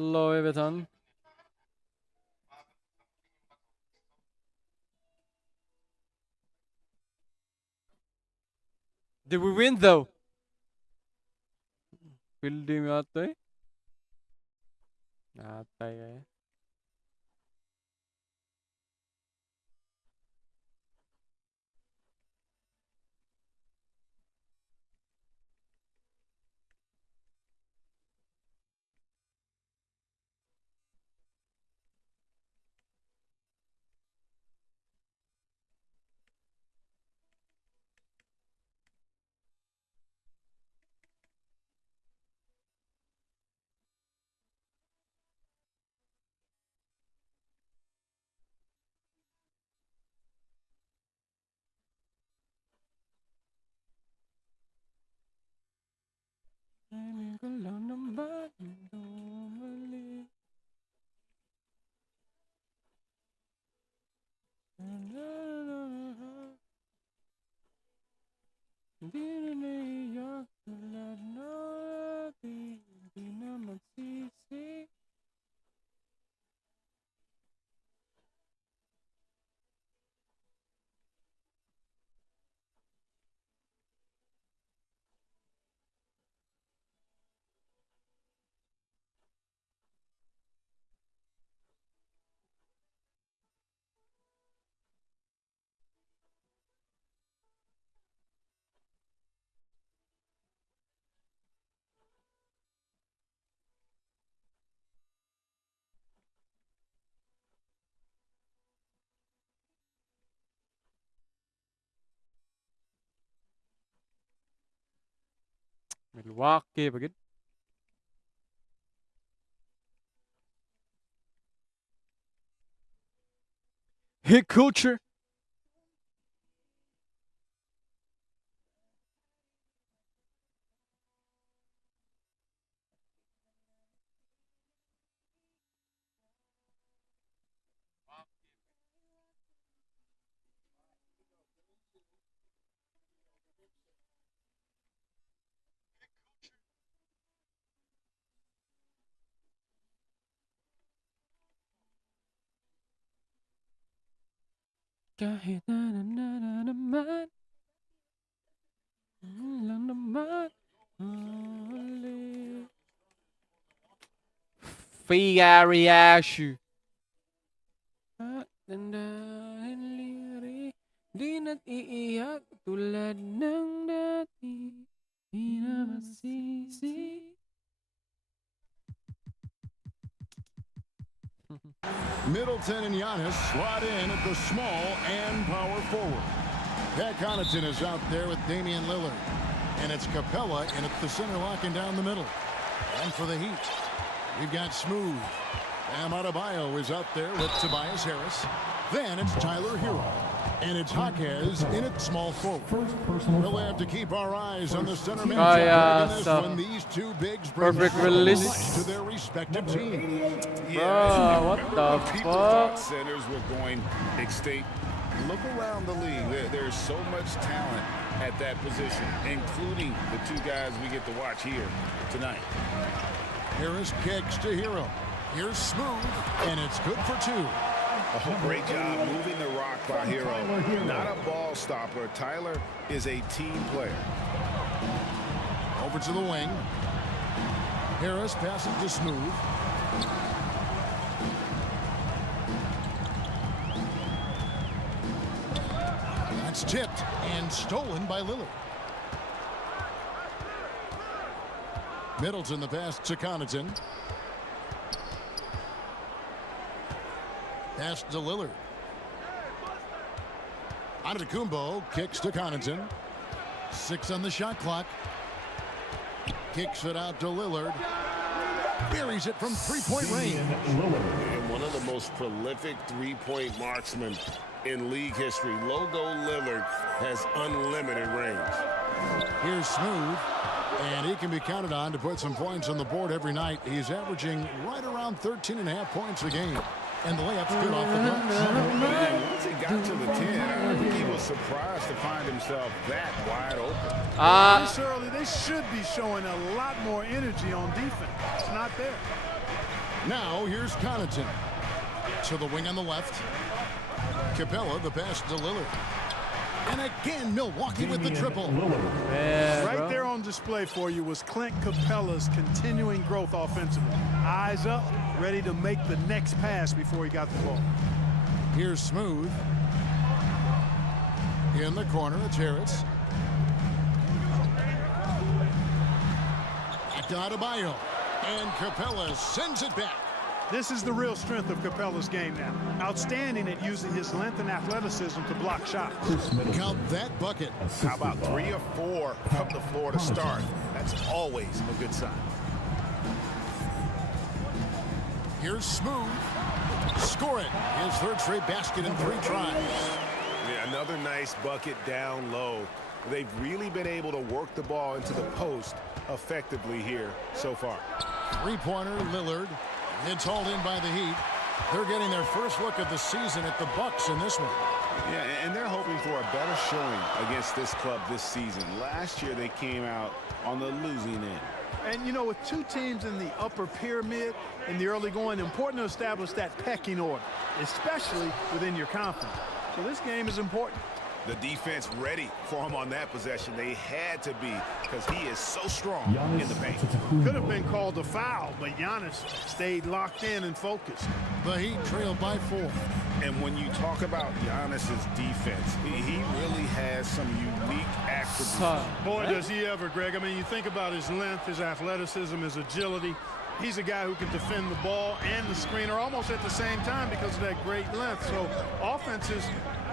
Hello, Everton. Did we win though? Building ata eh. Atay eh. Milwaukee begitu. Hit culture. Kahit na naman lang naman ulit. Fiyariashu. Di na't iiyak tulad ng dati. Di na masisi. Middleton and Giannis slot in at the small and power forward. Pat Connaughton is out there with Damian Lillard. And it's Capella in at the center locking down the middle. And for the Heat, we've got Smooth. Bam Adebayo is out there with Tobias Harris. Then it's Tyler Hero. And it's Jaquez in at small forward. We'll have to keep our eyes on the center matchup when these two bigs bring perfect release to their respective teams. Bro, what the fuck? Centers were going extinct. Look around the league. There's so much talent at that position, including the two guys we get to watch here tonight. Harris kicks to Hero. Here's Smooth, and it's good for two. Oh, great job moving the rock by Hero. Not a ball stopper. Tyler is a team player. Over to the wing. Harris passes to Smooth. That's tipped and stolen by Lillard. Middleton the pass to Connaughton. Pass to Lillard. Antetokounmpo kicks to Connaughton. 6 on the shot clock. Kicks it out to Lillard. Buries it from three-point range. And one of the most prolific three-point marksmen in league history. Logo Lillard has unlimited range. Here's Smooth. And he can be counted on to put some points on the board every night. He's averaging right around 13.5 points a game. And the layup's good off the glass. Once he got to the 10, I think he was surprised to find himself that wide open. This early, they should be showing a lot more energy on defense. It's not there. Now here's Connaughton. To the wing on the left. Capella, the pass to Lillard. And again, Milwaukee with the triple. Yeah, Right bro. there on display for you was Clint Capella's continuing growth offensively. Eyes up, ready to make the next pass before he got the ball. Here's Smooth. In the corner, it's Harris. Back to Adebayo. And Capella sends it back. This is the real strength of Capella's game now. Outstanding at using his length and athleticism to block shots. Count that bucket. How about 3 or 4 from the floor to start? That's always a good sign. Here's Smooth. Score it. His third straight basket in 3 tries. Yeah, another nice bucket down low. They've really been able to work the ball into the post effectively here so far. Three-pointer, Lillard. It's hauled in by the Heat. They're getting their first look at the season at the Bucks in this one. Yeah, and they're hoping for a better showing against this club this season. Last year, they came out on the losing end. And, you know, with 2 teams in the upper pyramid in the early going, important to establish that pecking order, especially within your conference. So this game is important. The defense ready for him on that possession. They had to be because he is so strong in the paint. Could have been called a foul, but Giannis stayed locked in and focused. The Heat trail by 4. And when you talk about Giannis's defense, he really has some unique attributes. Boy, does he ever, Greg. I mean, you think about his length, his athleticism, his agility. He's a guy who can defend the ball and the screener almost at the same time because of that great length. So offenses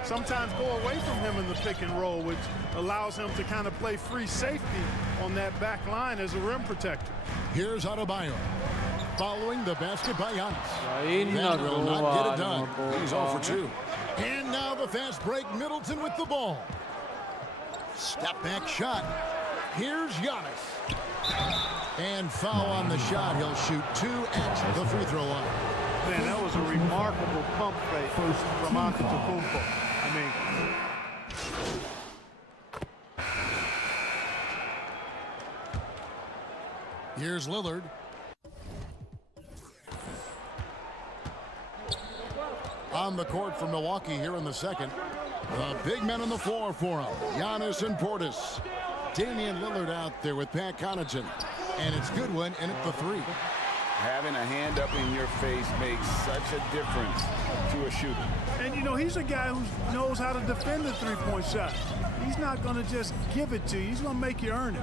sometimes go away from him in the pick and roll, which allows him to kind of play free safety on that back line as a rim protector. Here's Adebayo. Following the basket by Giannis. Ayun That will not get it done. nagawa He's 0 for 2. And now the fast break. Middleton with the ball. Step back shot. Here's Giannis. And foul on the shot. He'll shoot 2 at the free throw line. Man, that was a remarkable pump fake from Antetokounmpo. I mean, here's Lillard. On the court for Milwaukee here in the second. The big men on the floor for him. Giannis and Portis. Damian Lillard out there with Pat Connaughton. And it's Goodwin in at the 3. Having a hand up in your face makes such a difference to a shooter. and you know, he's a guy who knows how to defend the three-point shot. He's not going to just give it to you. He's going to make you earn it.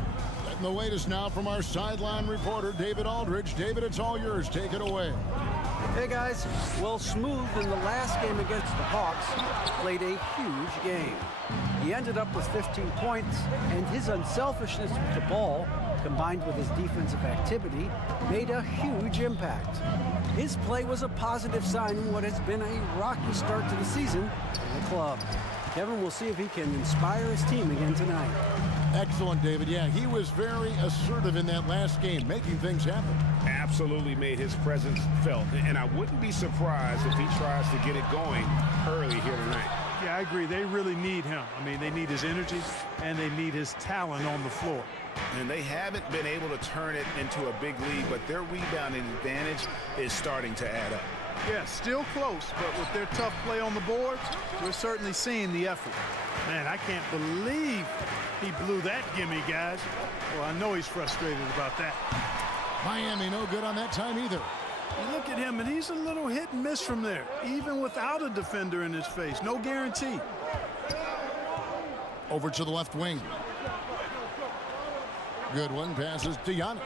And the latest now from our sideline reporter, David Aldridge. David, it's all yours. Take it away. Hey guys, well, Smooth in the last game against the Hawks played a huge game. He ended up with 15 points, and his unselfishness with the ball, combined with his defensive activity, made a huge impact. His play was a positive sign in what has been a rocky start to the season in the club. Kevin will see if he can inspire his team again tonight. Excellent, David. Yeah, he was very assertive in that last game, making things happen. Absolutely made his presence felt. And I wouldn't be surprised if he tries to get it going early here tonight. Yeah, I agree. They really need him. I mean, they need his energy, and they need his talent on the floor. And they haven't been able to turn it into a big lead, but their rebounding advantage is starting to add up. Yeah, still close, but with their tough play on the boards, we're certainly seeing the effort. Man, I can't believe he blew that gimme, guys. Well, I know he's frustrated about that. Miami no good on that time either. You look at him, and he's a little hit and miss from there, even without a defender in his face. No guarantee. Over to the left wing. Goodwin passes to Giannis.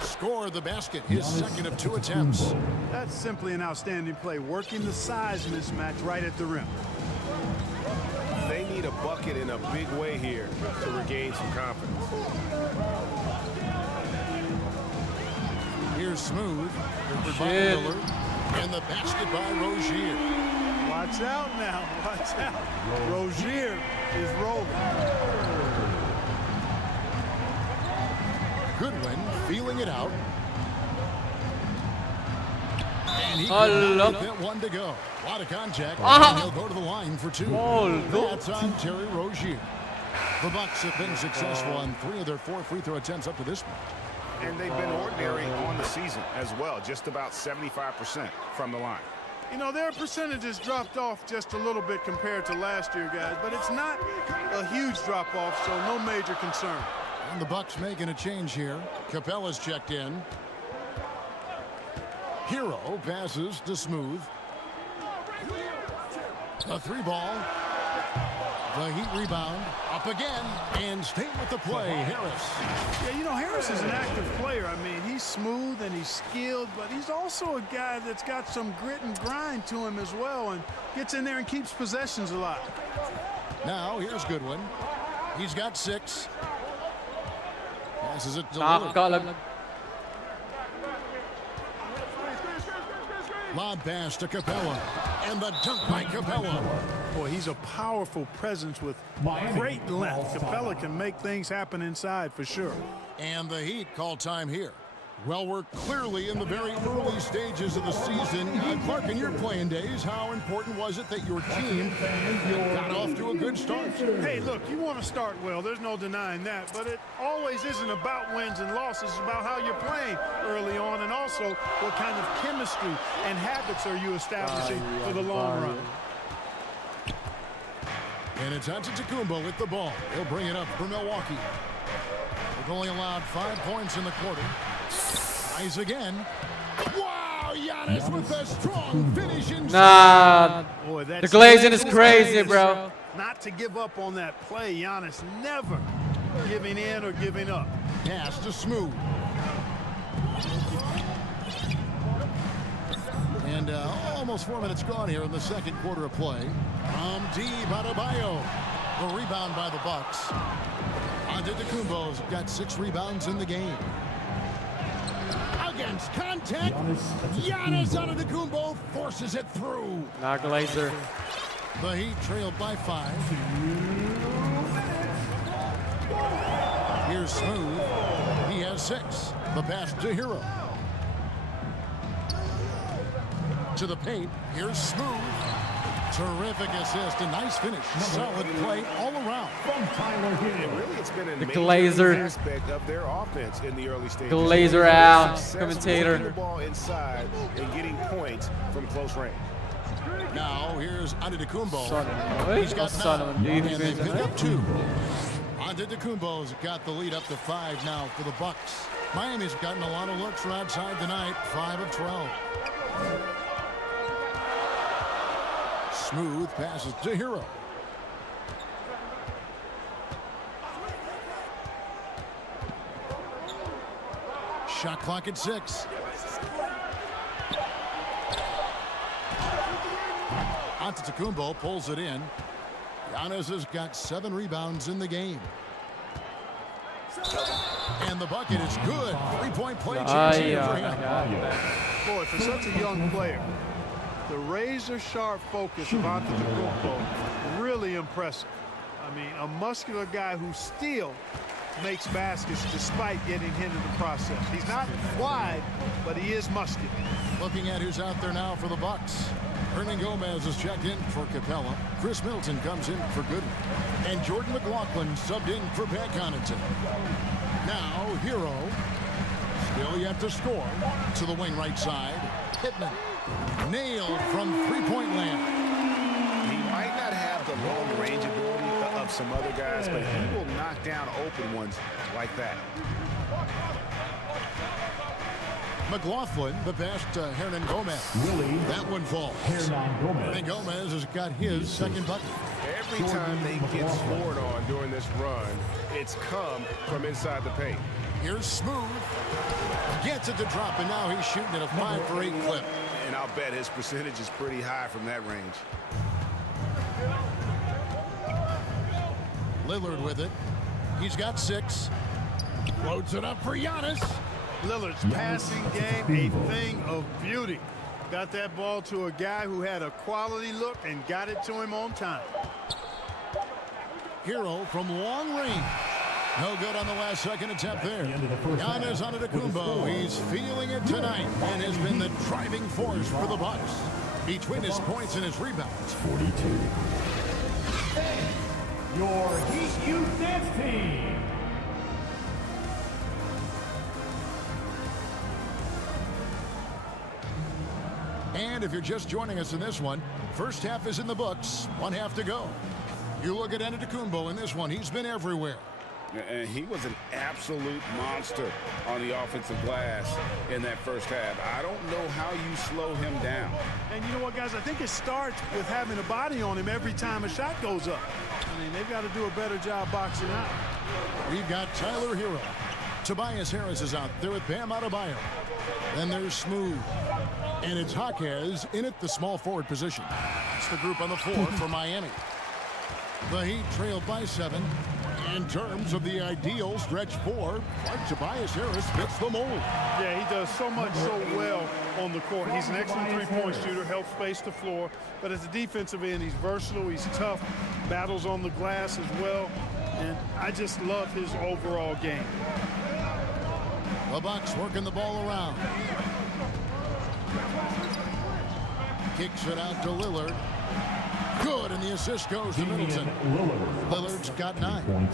Score the basket, his second of 2 attempts. That's simply an outstanding play, working the size mismatch right at the rim. They need a bucket in a big way here to regain some confidence. Here's Smooth. By Shit. Lillard. And the basket by Rozier. Watch out now. Watch out. Rozier is rolling. Goodwin feeling it out. And he Hello. got one to go. A lot of contact. Ah. And he'll go to the line for 2. Oh, That's on Terry Rozier. The Bucks have been successful on 3 of their 4 free throw attempts up to this point. And they've been ordinary on the season as well, just about 75% from the line. You know, their percentages dropped off just a little bit compared to last year, guys, but it's not a huge drop-off, so no major concern. And the Bucks making a change here. Capella's checked in. Hero passes to Smooth. A 3-ball. The Heat rebound. Up again. And staying with the play, Harris. Yeah, you know, Harris is an active player. I mean, he's smooth and he's skilled, but he's also a guy that's got some grit and grind to him as well and gets in there and keeps possessions alive. Now, here's Goodwin. He's got 6. Passes it to Ah, Lillard. kalag. Lob pass to Capella. And the dunk by Capella. Boy, he's a powerful presence with great length. Capella can make things happen inside for sure. And the Heat call time here. Well, we're clearly in the very early stages of the season. Clark, in your playing days, how important was it that your team got off to a good start? Hey, look, you want to start well. There's no denying that. But it always isn't about wins and losses. It's about how you're playing early on and also what kind of chemistry and habits are you establishing for the long run. And it's Antetokounmpo with the ball. He'll bring it up for Milwaukee. They've only allowed 5 points in the quarter. Eyes again. Wow, Giannis with a strong finish inside. Nah, Boy, the glazing is crazy, crazy, bro. Not to give up on that play. Giannis never giving in or giving up. Pass to Smooth. And almost 4 minutes gone here in the second quarter of play. Deep Adebayo. The rebound by the Bucks. Antetokounmpo's got 6 rebounds in the game. Against contact. Giannis Antetokounmpo forces it through. Nah, Glazer. The Heat trailed by 5. Here's Smooth. He has 6. The pass to Hero. To the paint. Here's Smooth. Terrific assist. A nice finish. Solid play all around. It's been an The major Glazer. aspect of their offense in the early stages. Glazer out. Successful Commentator. getting the ball inside and getting points from close range. Now here's Antetokounmpo. Son of a- He's got son of a 9. dude. And they pick up 2. Antetokounmpo's got the lead up to 5 now for the Bucks. Miami's gotten a lot of looks from outside tonight. 5 of 12. Smooth passes to Hero. Shot clock at 6. Antetokounmpo pulls it in. Giannis has got 7 rebounds in the game. And the bucket is good. 3-point play chance here for him. Boy, for such a young player, the razor-sharp focus of Antetokounmpo, really impressive. I mean, a muscular guy who still makes baskets despite getting hit in the process. He's not wide, but he is muscular. Looking at who's out there now for the Bucks. Hernan Gomez is checked in for Capella. Chris Middleton comes in for Goodwin. And Jordan McLaughlin subbed in for Pat Connaughton. Now, Hero. Still yet to score. To the wing right side. Pittman. Nailed from three-point land. He might not have the long-range ability of some other guys, but he will knock down open ones like that. McLaughlin, the pass to Hernan Gomez. That one falls. Hernan Gomez has got his second bucket. Every time they get scored on during this run, it's come from inside the paint. Here's Smooth. Gets it to drop, and now he's shooting at a 5 for 8 clip. And I'll bet his percentage is pretty high from that range. Lillard with it. He's got 6. Floats it up for Giannis. Lillard's passing game, a thing of beauty. Got that ball to a guy who had a quality look and got it to him on time. Hero from long range. No good on the last second attempt there. Giannis Antetokounmpo, he's feeling it tonight and has been the driving force for the Bucks. Between his points and his rebounds. 42. Your Heat Youth Dance Team. And if you're just joining us in this one, first half is in the books, 1 half to go. You look at Antetokounmpo in this one. He's been everywhere. And he was an absolute monster on the offensive glass in that first half. I don't know how you slow him down. And you know what, guys? I think it starts with having a body on him every time a shot goes up. I mean, they've got to do a better job boxing out. We've got Tyler Hero. Tobias Harris is out there with Bam Adebayo. Then there's Smooth. And it's Jaquez in at the small forward position. That's the group on the floor for Miami. The Heat trail by 7. In terms of the ideal stretch 4, Tobias Harris fits the mold. Yeah, he does so much so well on the court. He's an excellent three-point shooter, helps space the floor. But as a defensive end, he's versatile, he's tough, battles on the glass as well. And I just love his overall game. The Bucks working the ball around. Kicks it out to Lillard. Good, and the assist goes to Middleton. Lillard's got 9.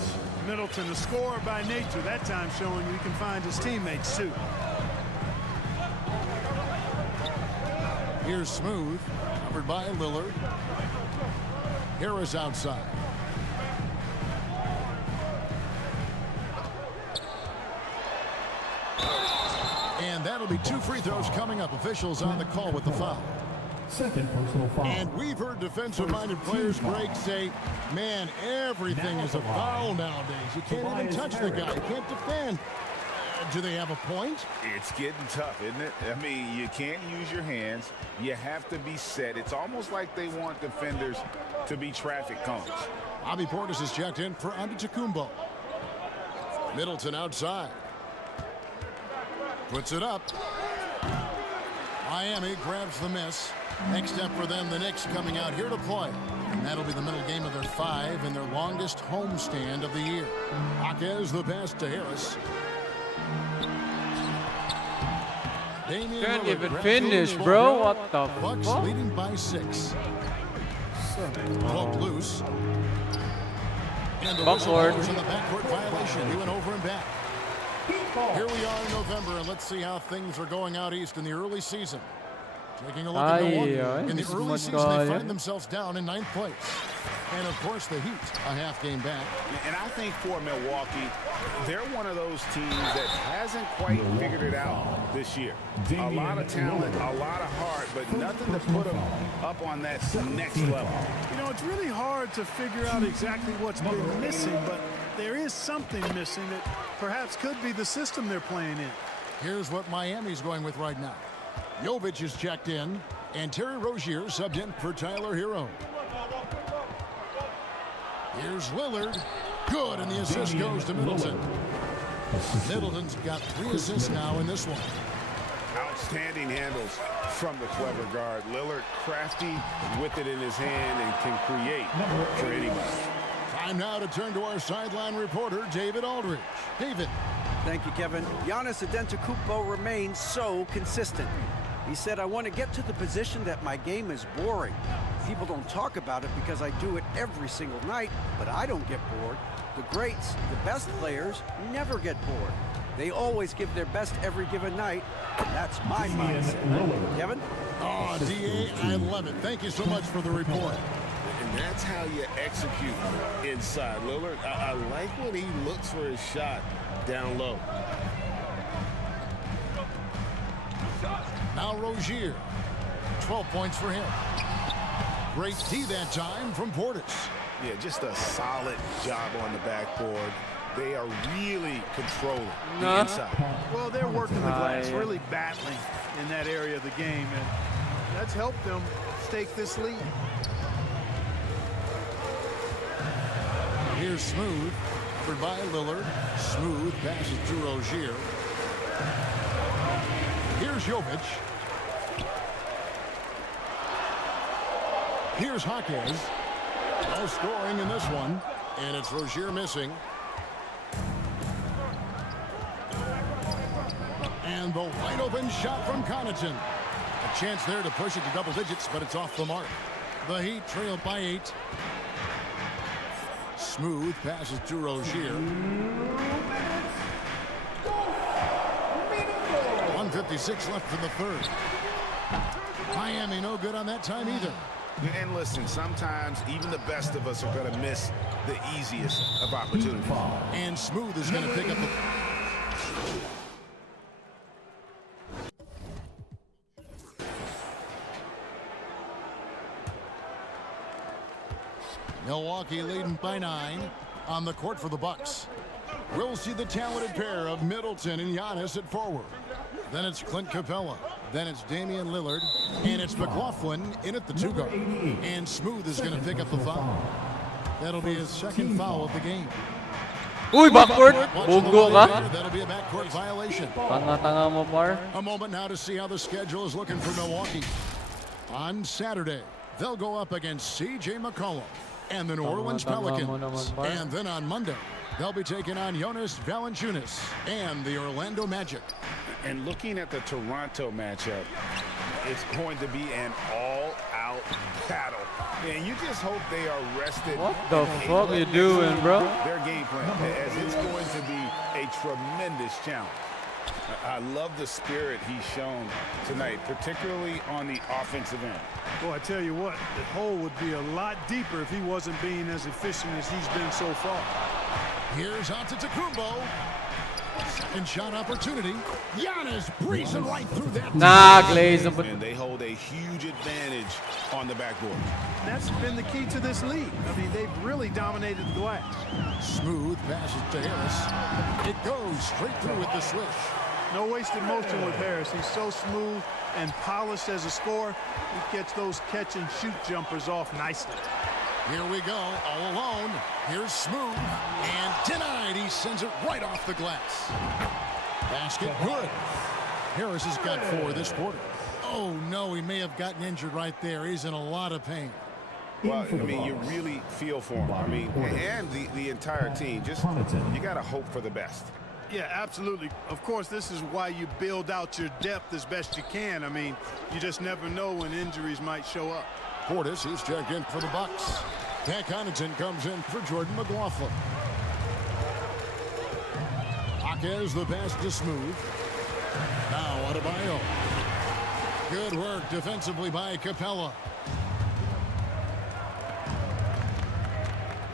Middleton, a scorer by nature, that time showing he can find his teammates too. Here's Smooth, covered by Lillard. Harris outside. And that'll be 2 free throws coming up. Officials on the call with the foul. Second personal foul. And we've heard defensive-minded players, Greg, say, man, everything is a foul nowadays. You can't even touch the guy. You can't defend. Do they have a point? It's getting tough, isn't it? I mean, you can't use your hands. You have to be set. It's almost like they want defenders to be traffic cones. Bobby Portis is checked in for Antetokounmpo. Middleton outside. Puts it up. Miami grabs the miss. Next step for them, the Knicks coming out here to play. And that'll be the middle game of their 5 and their longest homestand of the year. Jaquez the pass to Harris. Can't even finish, bro. What the Bucks fuck? leading by 6. Poked loose. And the whistle Bucklord. blows on the backcourt violation. He went over and back. Here we are in November, and let's see how things are going out east in the early season. Taking a look at Milwaukee. In the early season, they find themselves down in 9th place. And, of course, the Heat, a half game back. And I think for Milwaukee, they're one of those teams that hasn't quite figured it out this year. A lot of talent, a lot of heart, but nothing to put them up on that next level. You know, it's really hard to figure out exactly what's been missing, but there is something missing that perhaps could be the system they're playing in. Here's what Miami's going with right now. Jovic is checked in, and Terry Rozier subbed in for Tyler Hero. Here's Lillard. Good, and the assist goes to Middleton. Middleton's got 3 assists now in this one. Outstanding handles from the clever guard. Lillard crafty with it in his hand and can create for anybody. Time now to turn to our sideline reporter, David Aldridge. David. Thank you, Kevin. Giannis Antetokounmpo remains so consistent. He said, I want to get to the position that my game is boring. People don't talk about it because I do it every single night, but I don't get bored. The greats, the best players, never get bored. They always give their best every given night, and that's my mindset. Kevin? Oh, D.A., I love it. Thank you so much for the report. And that's how you execute inside. Lillard, I like when he looks for his shot down low. Now Rozier. 12 points for him. Great D that time from Portis. Yeah, just a solid job on the backboard. They are really controlling the inside. Well, they're working the glass, really battling in that area of the game, and that's helped them stake this lead. Here's Smooth, covered by Lillard. Smooth passes to Rozier. Here's Jovic. Here's Jaquez. No scoring in this one, and it's Rozier missing. And the wide open shot from Connaughton. A chance there to push it to double digits, but it's off the mark. The Heat trail by 8. Smooth passes to Rozier. 1:56 left in the third. Miami no good on that time either. And listen, sometimes even the best of us are going to miss the easiest of opportunities. And Smooth is going to pick up the... Milwaukee leading by 9 on the court for the Bucks. We'll see the talented pair of Middleton and Giannis at forward. Then it's Clint Capella. Then it's Damian Lillard. And it's McLaughlin in at the 2 guard. And Smooth is going to pick up the foul. That'll be his second foul of the game. Uy, backward! Bugo ka? That'll be a backcourt violation. Tanga-tanga mo, par. A moment now to see how the schedule is looking for Milwaukee. On Saturday, they'll go up against C.J. McCollum and the New Orleans Pelicans. And then on Monday, they'll be taking on Jonas Valanciunas and the Orlando Magic. And looking at the Toronto matchup, it's going to be an all-out battle. And you just hope they are rested. What the fuck are you doing, bro? Their game plan, as it's going to be a tremendous challenge. I love the spirit he's shown tonight, particularly on the offensive end. Well, I tell you what, the hole would be a lot deeper if he wasn't being as efficient as he's been so far. Here's Antetokounmpo. Second shot opportunity. Giannis breezing right through that. Nah, Glaze. And they hold a huge advantage on the backboard. That's been the key to this league. I mean, they've really dominated the glass. Smooth passes to Harris. It goes straight through with the swish. No wasted motion with Harris. He's so smooth and polished as a scorer. He gets those catch-and-shoot jumpers off nicely. Here we go, all alone. Here's Smooth, and denied. He sends it right off the glass. Basket good. Harris has got 4 this quarter. Oh, no, he may have gotten injured right there. He's in a lot of pain. Well, I mean, you really feel for him. I mean, and the entire team. Just, you got to hope for the best. Yeah, absolutely. Of course, this is why you build out your depth as best you can. I mean, you just never know when injuries might show up. Portis is checked in for the Bucks. Pat Connaughton comes in for Jordan McLaughlin. Jaquez the pass to Smooth. Now Adebayo. Good work defensively by Capella.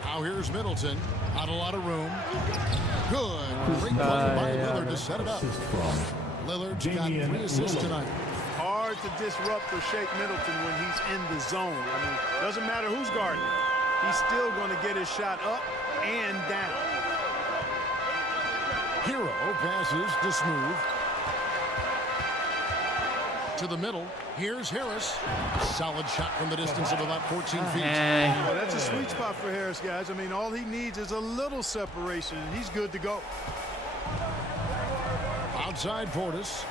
Now here's Middleton. Not a lot of room. Good. Great play by Lillard to set it up. Lillard's got 3 assists tonight. Hard to disrupt or shake Middleton when he's in the zone. I mean, doesn't matter who's guarding him. He's still going to get his shot up and down. Hero passes to Smooth. To the middle. Here's Harris. Solid shot from the distance of about 14 feet. Well, that's a sweet spot for Harris, guys. I mean, all he needs is a little separation, and he's good to go. Outside Portis.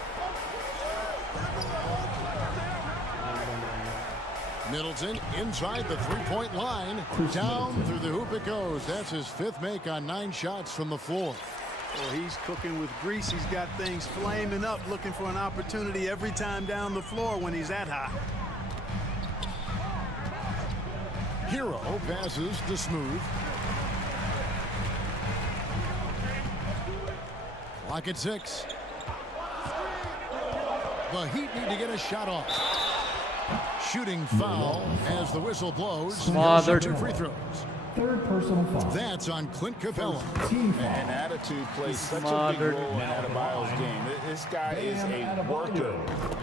Middleton inside the 3-point line. Down through the hoop it goes. That's his 5th make on 9 shots from the floor. Well, he's cooking with grease. He's got things flaming up, looking for an opportunity every time down the floor when he's that high. Hero passes to Smooth. Clock at 6. The Heat need to get a shot off. Shooting foul as the whistle blows. Smothered. 2 free throws. 3rd personal foul. That's on Clint Capella. Team foul. And attitude plays such a big Smothered. role in Adebayo's game. This guy is a worker.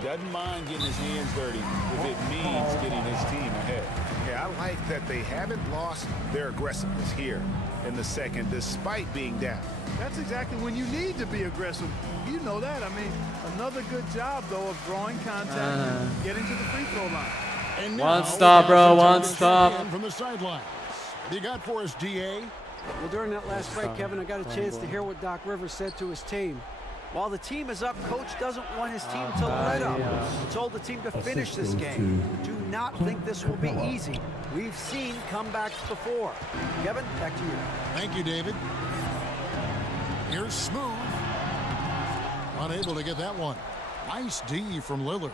Doesn't mind getting his hands dirty if it means getting his team ahead. Yeah, I like that they haven't lost their aggressiveness here in the second, despite being down. That's exactly when you need to be aggressive. You know that. I mean, another good job, though, of drawing contact and getting to the free throw line. And One now, stop, bro, Washington one is stop. in from the sideline. You got for us, DA? Well, during that last break, Kevin, I got a chance to hear what Doc Rivers said to his team. While the team is up, Coach doesn't want his team to let up. He told the team to finish this game. Do not think this will be easy. We've seen comebacks before. Kevin, back to you. Thank you, David. Here's Smooth. Unable to get that one. Nice D from Lillard.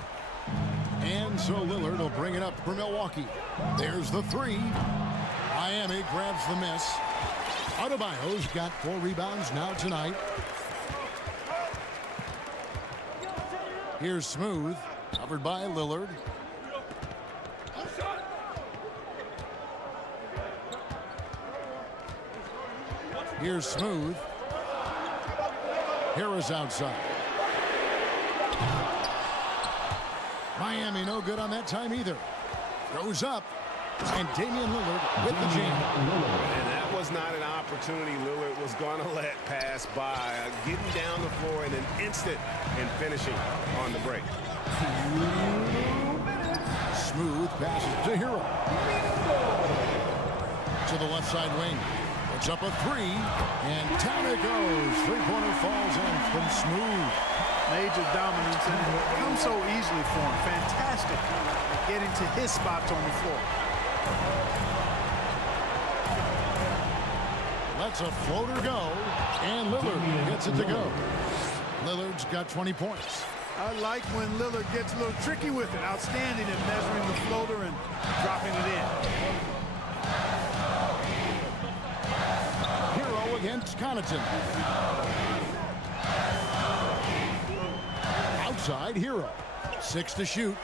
And so Lillard will bring it up for Milwaukee. There's the 3. Miami grabs the miss. Adebayo's got 4 rebounds now tonight. Here's Smooth, covered by Lillard. Here's Smooth. Harris outside. Miami no good on that time either. Goes up. And Damian Lillard with the jam. And that was not an opportunity Lillard was going to let pass by. Getting down the floor in an instant and finishing on the break. Smooth passes to Hero. To the left side wing. Puts up a three. And down it goes. Three-pointer falls in from Smooth. Major dominance, and it comes so easily for him. Fantastic at getting to his spots on the floor. Lets a floater go, and Lillard gets it to go. Lillard's got 20 points. I like when Lillard gets a little tricky with it. Outstanding at measuring the floater and dropping it in. Hero against Connaughton. Outside Hero. 6 to shoot.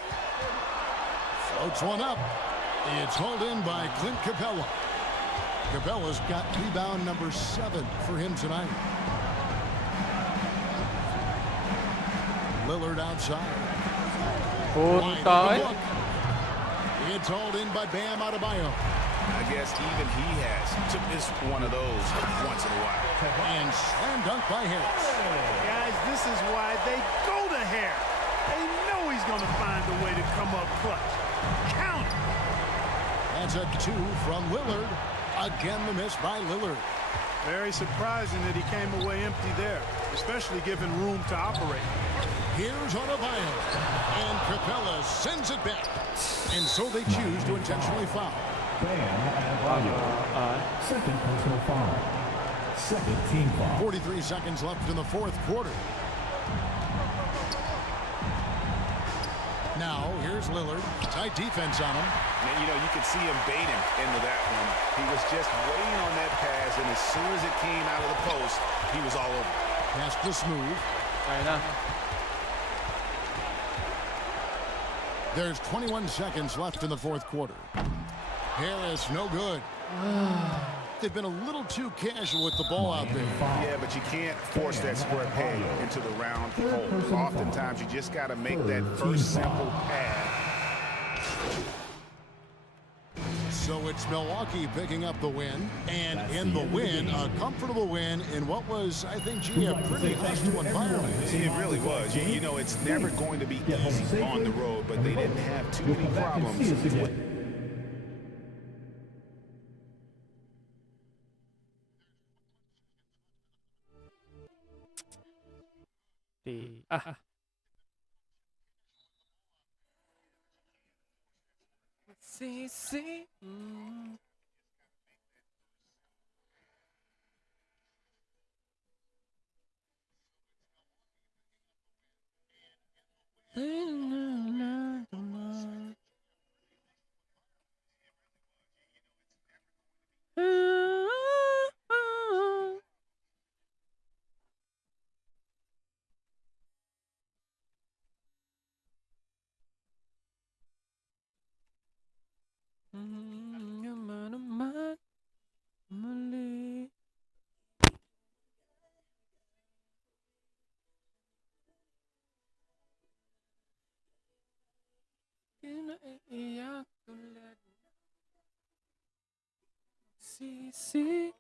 Floats one up. It's hauled in by Clint Capella. Capella's got rebound number 7 for him tonight. Lillard outside. Wide Punta open eh. look. It's hauled in by Bam Adebayo. I guess even he has took this one of those once in a while. And slam dunk by Harris. Guys, this is why they go to Harris. They know he's going to find a way to come up clutch. Count it. That's a 2 from Lillard. Again, the miss by Lillard. Very surprising that he came away empty there, especially given room to operate. Here's Adebayo. And Capella sends it back. And so they choose to intentionally foul. Bam Adebayo. Second personal foul. Second team foul. 43 seconds left in the fourth quarter. Now, here's Lillard. Tight defense on him. And, you know, you could see him baiting into that one. He was just waiting on that pass, and as soon as it came out of the post, he was all over. Pass to Smooth. Kaya na. There's 21 seconds left in the fourth quarter. Harris, no good. They've been a little too casual with the ball out there. Yeah, but you can't force that square peg into the round hole. Oftentimes, you just got to make that first simple pass. So it's Milwaukee picking up the win. And in the win, a comfortable win in what was, I think, G, a pretty hostile environment. It really was. You know, it's never going to be easy on the road, but they didn't have too many problems with See. See.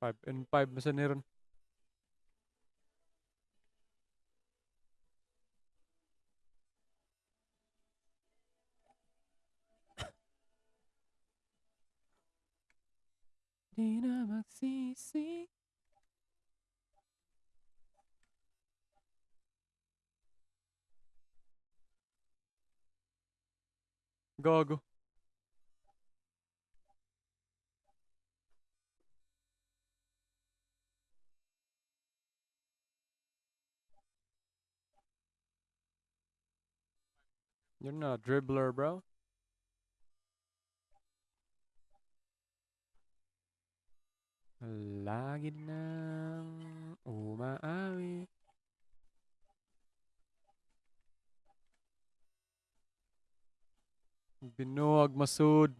Five and five masa meron. Di na magsisi. Gago. You're not a dribbler, bro. Lagi nang umaawi. Binuwag masud.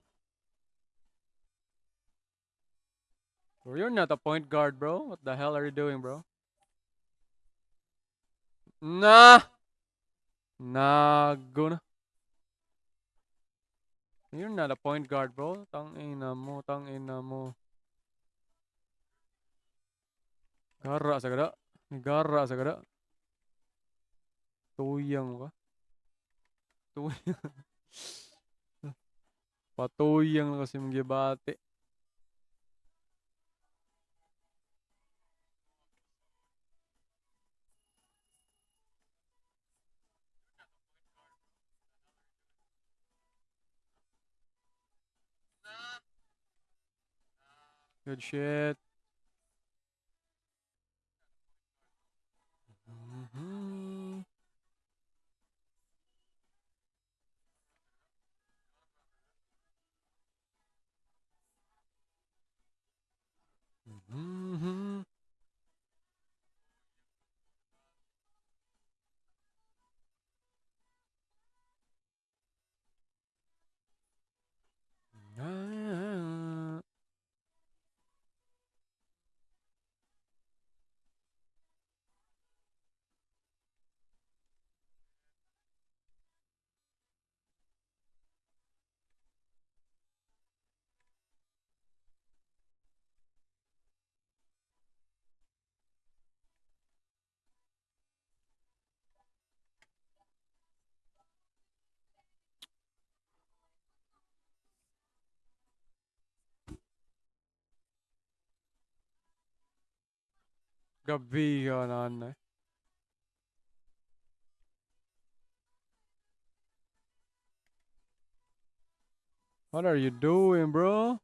Bro, you're not a point guard, bro. What the hell are you doing, bro? Nah. Naguna. You're not a point guard, bro. Tangina mo, tangina mo. Gara sa gada. Gara sa gada. Tuyang ka. Tuyang. Patuyang lang kasi mong gibate. Good shit. Mhm. Mhm. Ah. Gabi ka na. What are you doing, bro?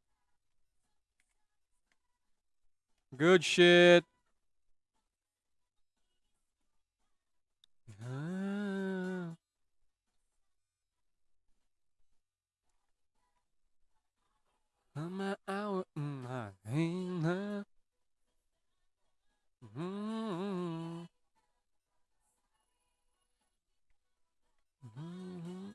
Good shit. Ah. I'm a hour. Mhm. Mhm. Mhm. Mhm.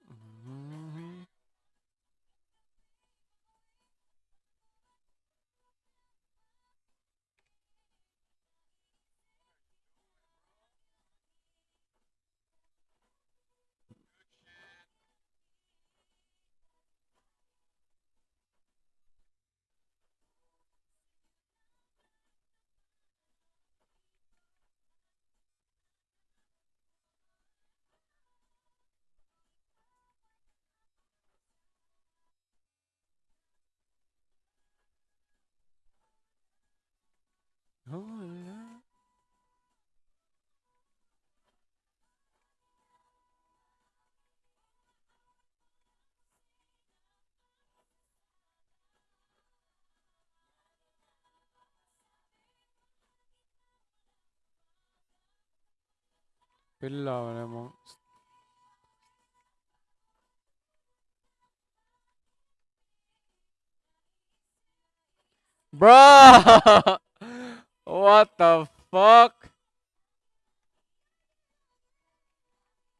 Oh, yeah. Pila na mo. Bruh! What the fuck?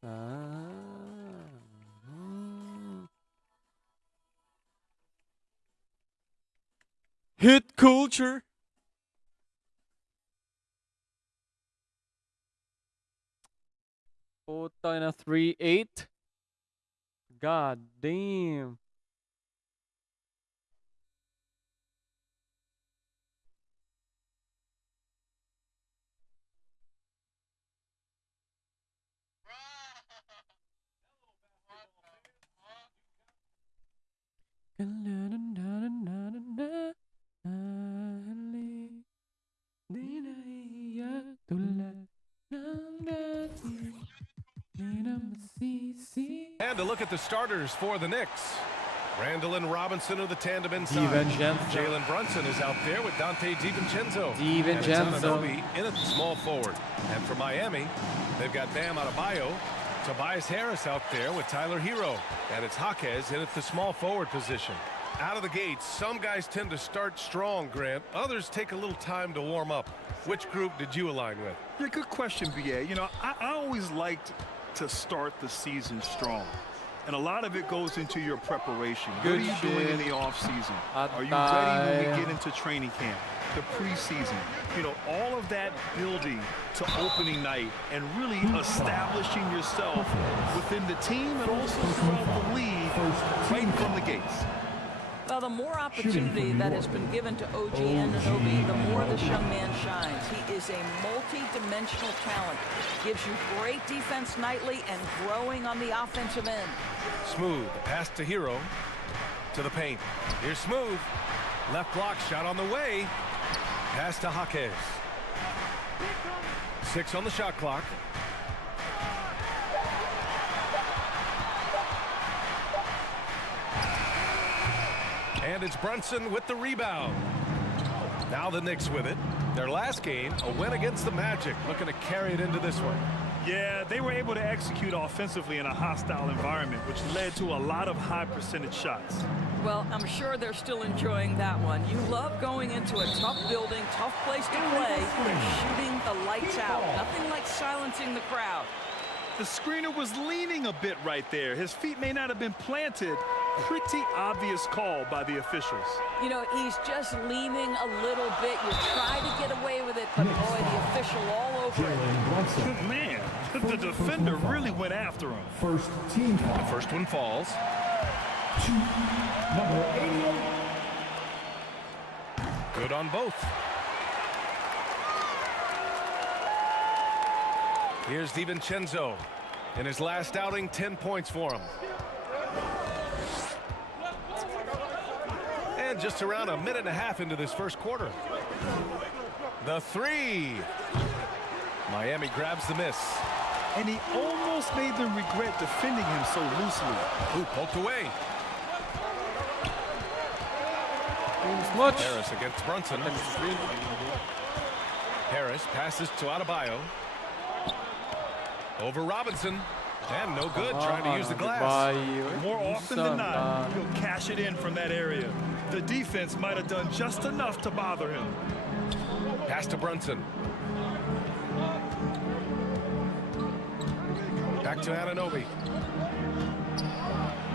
Ah. Mm. Hit culture. Puta na 3-8. God damn. And to look at the starters for the Knicks. Randall and Robinson are the tandem inside. DiVincenzo. Jalen Brunson is out there with Dante DiVincenzo. DiVincenzo. And Anunoby in at the small forward. And for Miami, they've got Bam Adebayo, Tobias Harris out there with Tyler Hero. And it's Jaquez in at the small forward position. Out of the gate, some guys tend to start strong, Grant. Others take a little time to warm up. Which group did you align with? Yeah, good question, BA. You know, I always liked to start the season strong. And a lot of it goes into your preparation. What are you doing in the offseason? Are you ready when we get into training camp? The preseason, you know, all of that building to opening night and really establishing yourself within the team and also throughout the league right from the gates. Well, the more opportunity that has been given to OG Anunoby, the more this young man shines. He is a multi-dimensional talent. Gives you great defense nightly and growing on the offensive end. Smooth, pass to Hero, to the paint. Here's Smooth. Left block shot on the way. Pass to Jaquez. 6 on the shot clock. And it's Brunson with the rebound. Now the Knicks with it. Their last game, a win against the Magic, looking to carry it into this one. Yeah, they were able to execute offensively in a hostile environment, which led to a lot of high percentage shots. Well, I'm sure they're still enjoying that one. You love going into a tough building, tough place to play, and shooting the lights out. Nothing like silencing the crowd. The screener was leaning a bit right there. His feet may not have been planted. Pretty obvious call by the officials. You know, he's just leaning a little bit. You try to get away with it, but boy, the official all over it. Man, the defender really went after him. First team foul. The first one falls. Number 88. Good on both. Here's DiVincenzo. In his last outing, 10 points for him. And just around a minute and a half into this first quarter. The three. Miami grabs the miss. And he almost made them regret defending him so loosely. Ooh, poked away. Much. Harris against Brunson. Harris passes to Adebayo. Over Robinson. And no good, trying to use the glass. More often than not, he'll cash it in from that area. The defense might have done just enough to bother him. Pass to Brunson. Back to Anunoby.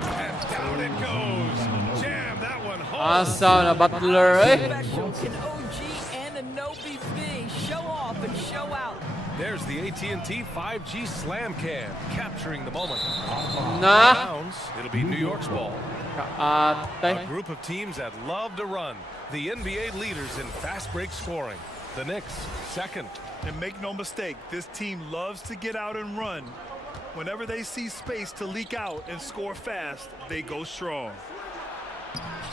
And down it goes. Jam that one home. Asa na Butler, eh? Special can OG Anunoby be? Show off and show out. There's the AT&T 5G Slam Cam, capturing the moment. Nah. Bounds, it'll be New York's ball. A Kaatay. group of teams that love to run. The NBA leaders in fast break scoring. The Knicks, second. And make no mistake, this team loves to get out and run. Whenever they see space to leak out and score fast, they go strong.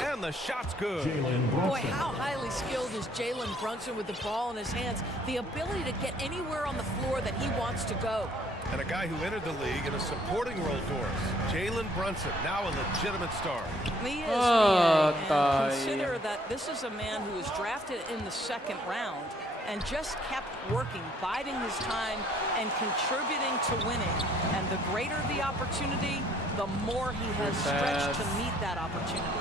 And the shot's good. Boy, how highly skilled is Jalen Brunson with the ball in his hands. The ability to get anywhere on the floor that he wants to go. And a guy who entered the league in a supporting role for us. Jalen Brunson, now a legitimate star. He is, Oh, and consider that this is a man who was drafted in the second round and just kept working, biding his time and contributing to winning. And the greater the opportunity, the more he has stretched to meet that opportunity.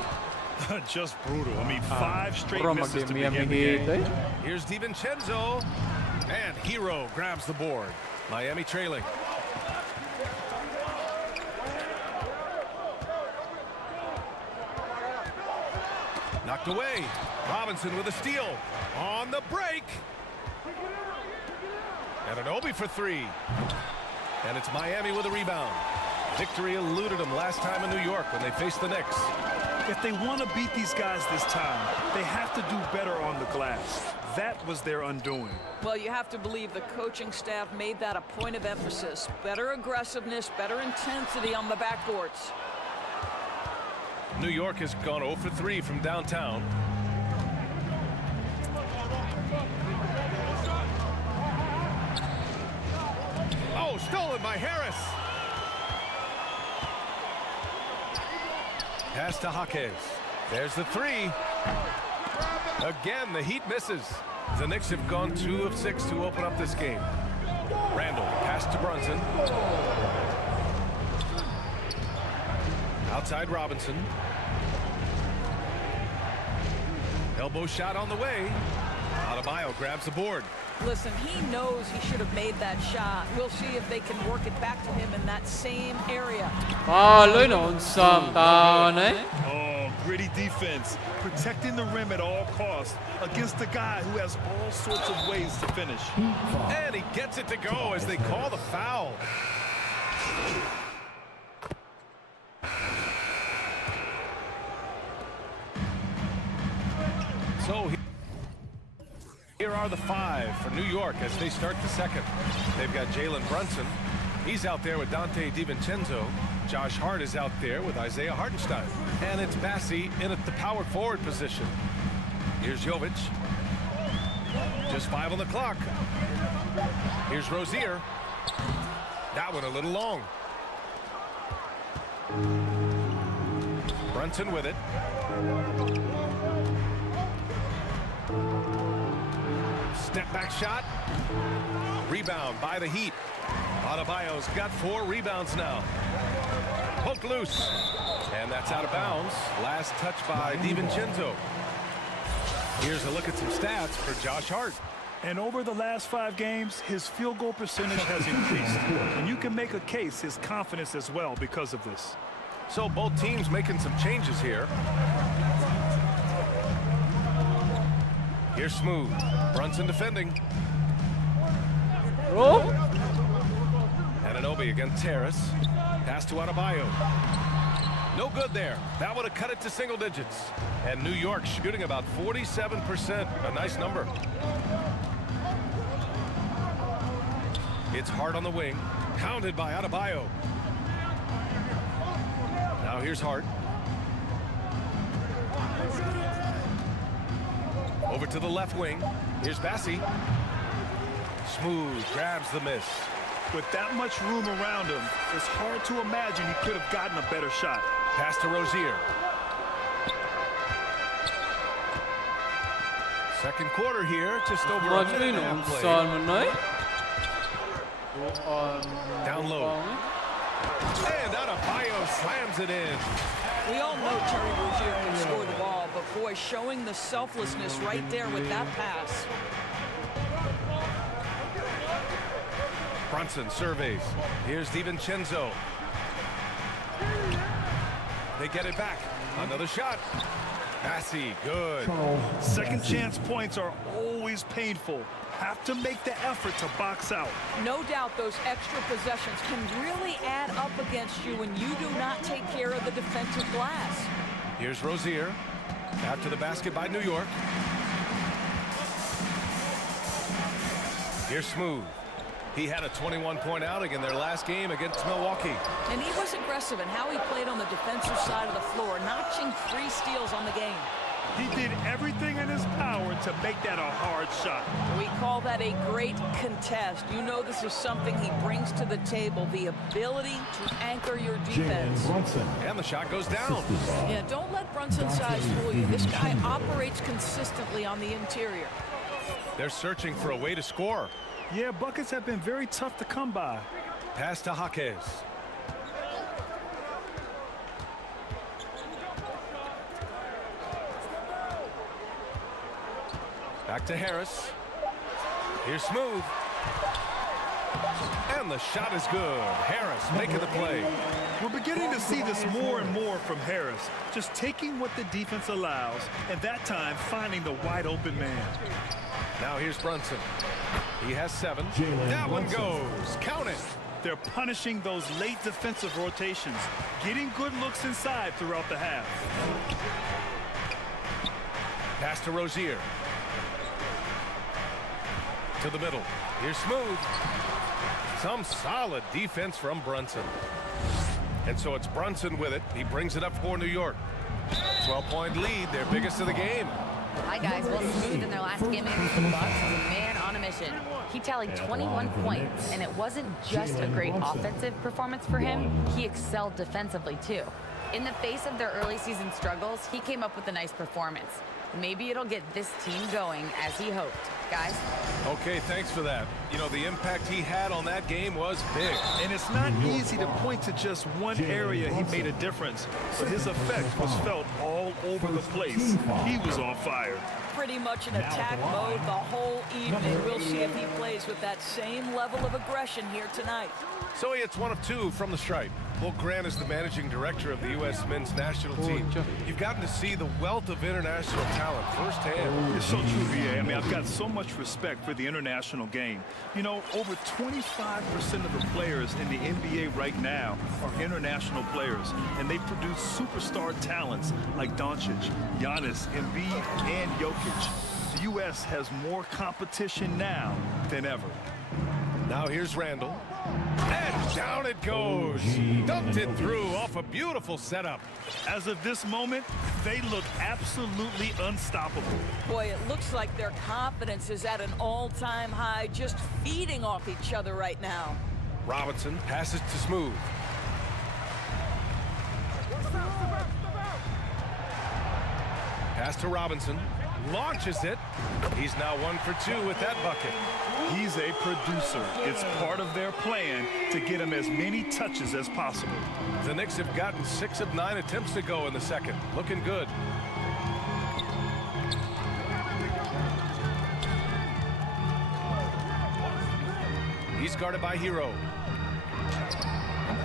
Just brutal. I mean, 5 straight Bro, misses to mag-Miami begin the Heat, game. eh? Here's DiVincenzo. And Hero grabs the board. Miami trailing. Knocked away. Robinson with a steal. On the break. Anunoby for 3. And it's Miami with a rebound. Victory eluded them last time in New York when they faced the Knicks. If they want to beat these guys this time, they have to do better on the glass. That was their undoing. Well, you have to believe the coaching staff made that a point of emphasis. Better aggressiveness, better intensity on the backcourts. New York has gone 0 for 3 from downtown. Oh, stolen by Harris. Pass to Jaquez. There's the 3. Again, the Heat misses. The Knicks have gone 2 of 6 to open up this game. Randall, pass to Brunson. Outside Robinson. Elbow shot on the way. Adebayo grabs the board. Listen, he knows he should have made that shot. We'll see if they can work it back to him in that same area. Oh, gritty defense. Protecting the rim at all costs against a guy who has all sorts of ways to finish. And he gets it to go as they call the foul. So here are the 5 for New York as they start the second. They've got Jalen Brunson. He's out there with Dante DiVincenzo. Josh Hart is out there with Isaiah Hartenstein. And it's Bassi in at the power forward position. Here's Jovic. Just 5 on the clock. Here's Rozier. That one a little long. Brunson with it. Step back shot. Rebound by the Heat. Adebayo's got 4 rebounds now. Poke loose. And that's out of bounds. Last touch by DiVincenzo. Here's a look at some stats for Josh Hart. And over the last 5 games, his field goal percentage has increased. And you can make a case his confidence as well because of this. So both teams making some changes here. Here's Smooth. Brunson defending. Anunoby against Harris. Pass to Adebayo. No good there. That would have cut it to single digits. And New York shooting about 47%. A nice number. It's Hart on the wing. Pounded by Adebayo. Now here's Hart. Over to the left wing. Here's Bassi. Smooth grabs the miss. With that much room around him, it's hard to imagine he could have gotten a better shot. Pass to Rozier. Second quarter here, just over a minute and a half played. Down low. And Adebayo slams it in. We all know Terry Rozier can score the ball, but boy, showing the selflessness right there with that pass. Brunson surveys. Here's DiVincenzo. They get it back. Another shot. Bassi, good. Second chance points are always painful. Have to make the effort to box out. No doubt those extra possessions can really add up against you when you do not take care of the defensive glass. Here's Rozier. After the basket by New York. Here's Smooth. He had a 21-point outing in their last game against Milwaukee. And he was aggressive in how he played on the defensive side of the floor, notching 3 steals on the game. He did everything in his power to make that a hard shot. We call that a great contest. You know this is something he brings to the table, the ability to anchor your defense. And the shot goes down. Yeah, don't let Brunson's size fool you. This guy operates consistently on the interior. They're searching for a way to score. Yeah, buckets have been very tough to come by. Pass to Jaquez. Back to Harris. Here's Smooth. And the shot is good. Harris making the play. We're beginning to see this more and more from Harris. Just taking what the defense allows, and that time finding the wide open man. Now here's Brunson. He has 7. That one goes. Count it. They're punishing those late defensive rotations, getting good looks inside throughout the half. Pass to Rozier. To the middle. Here's Smooth. Some solid defense from Brunson. And so it's Brunson with it. He brings it up for New York. 12-point lead, their biggest of the game. Hi guys, well, Smooth in their last game against the Bucks was a man on a mission. He tallied 21 points, and it wasn't just a great offensive performance for him, he excelled defensively too. In the face of their early season struggles, he came up with a nice performance. Maybe it'll get this team going as he hoped. Guys? Okay, thanks for that. You know, the impact he had on that game was big. And it's not easy to point to just one area he made a difference, but his effect was felt all over the place. He was on fire. Pretty much in attack mode the whole evening. We'll see if he plays with that same level of aggression here tonight. So he hits 1 of 2 from the stripe. Well, Grant is the managing director of the U.S. men's national team. You've gotten to see the wealth of international talent firsthand. It's so true, B.A. I mean, I've got so much respect for the international game. You know, over 25% of the players in the NBA right now are international players, and they produce superstar talents like Doncic, Giannis, Embiid, and Jokic. The U.S. has more competition now than ever. Now here's Randall. And down it goes. Dumped it through off a beautiful setup. As of this moment, they look absolutely unstoppable. Boy, it looks like their confidence is at an all-time high, just feeding off each other right now. Robinson passes to Smooth. Pass to Robinson. Launches it. He's now 1 for 2 with that bucket. He's a producer. It's part of their plan to get him as many touches as possible. The Knicks have gotten 6 of 9 attempts to go in the second. Looking good. He's guarded by Hero.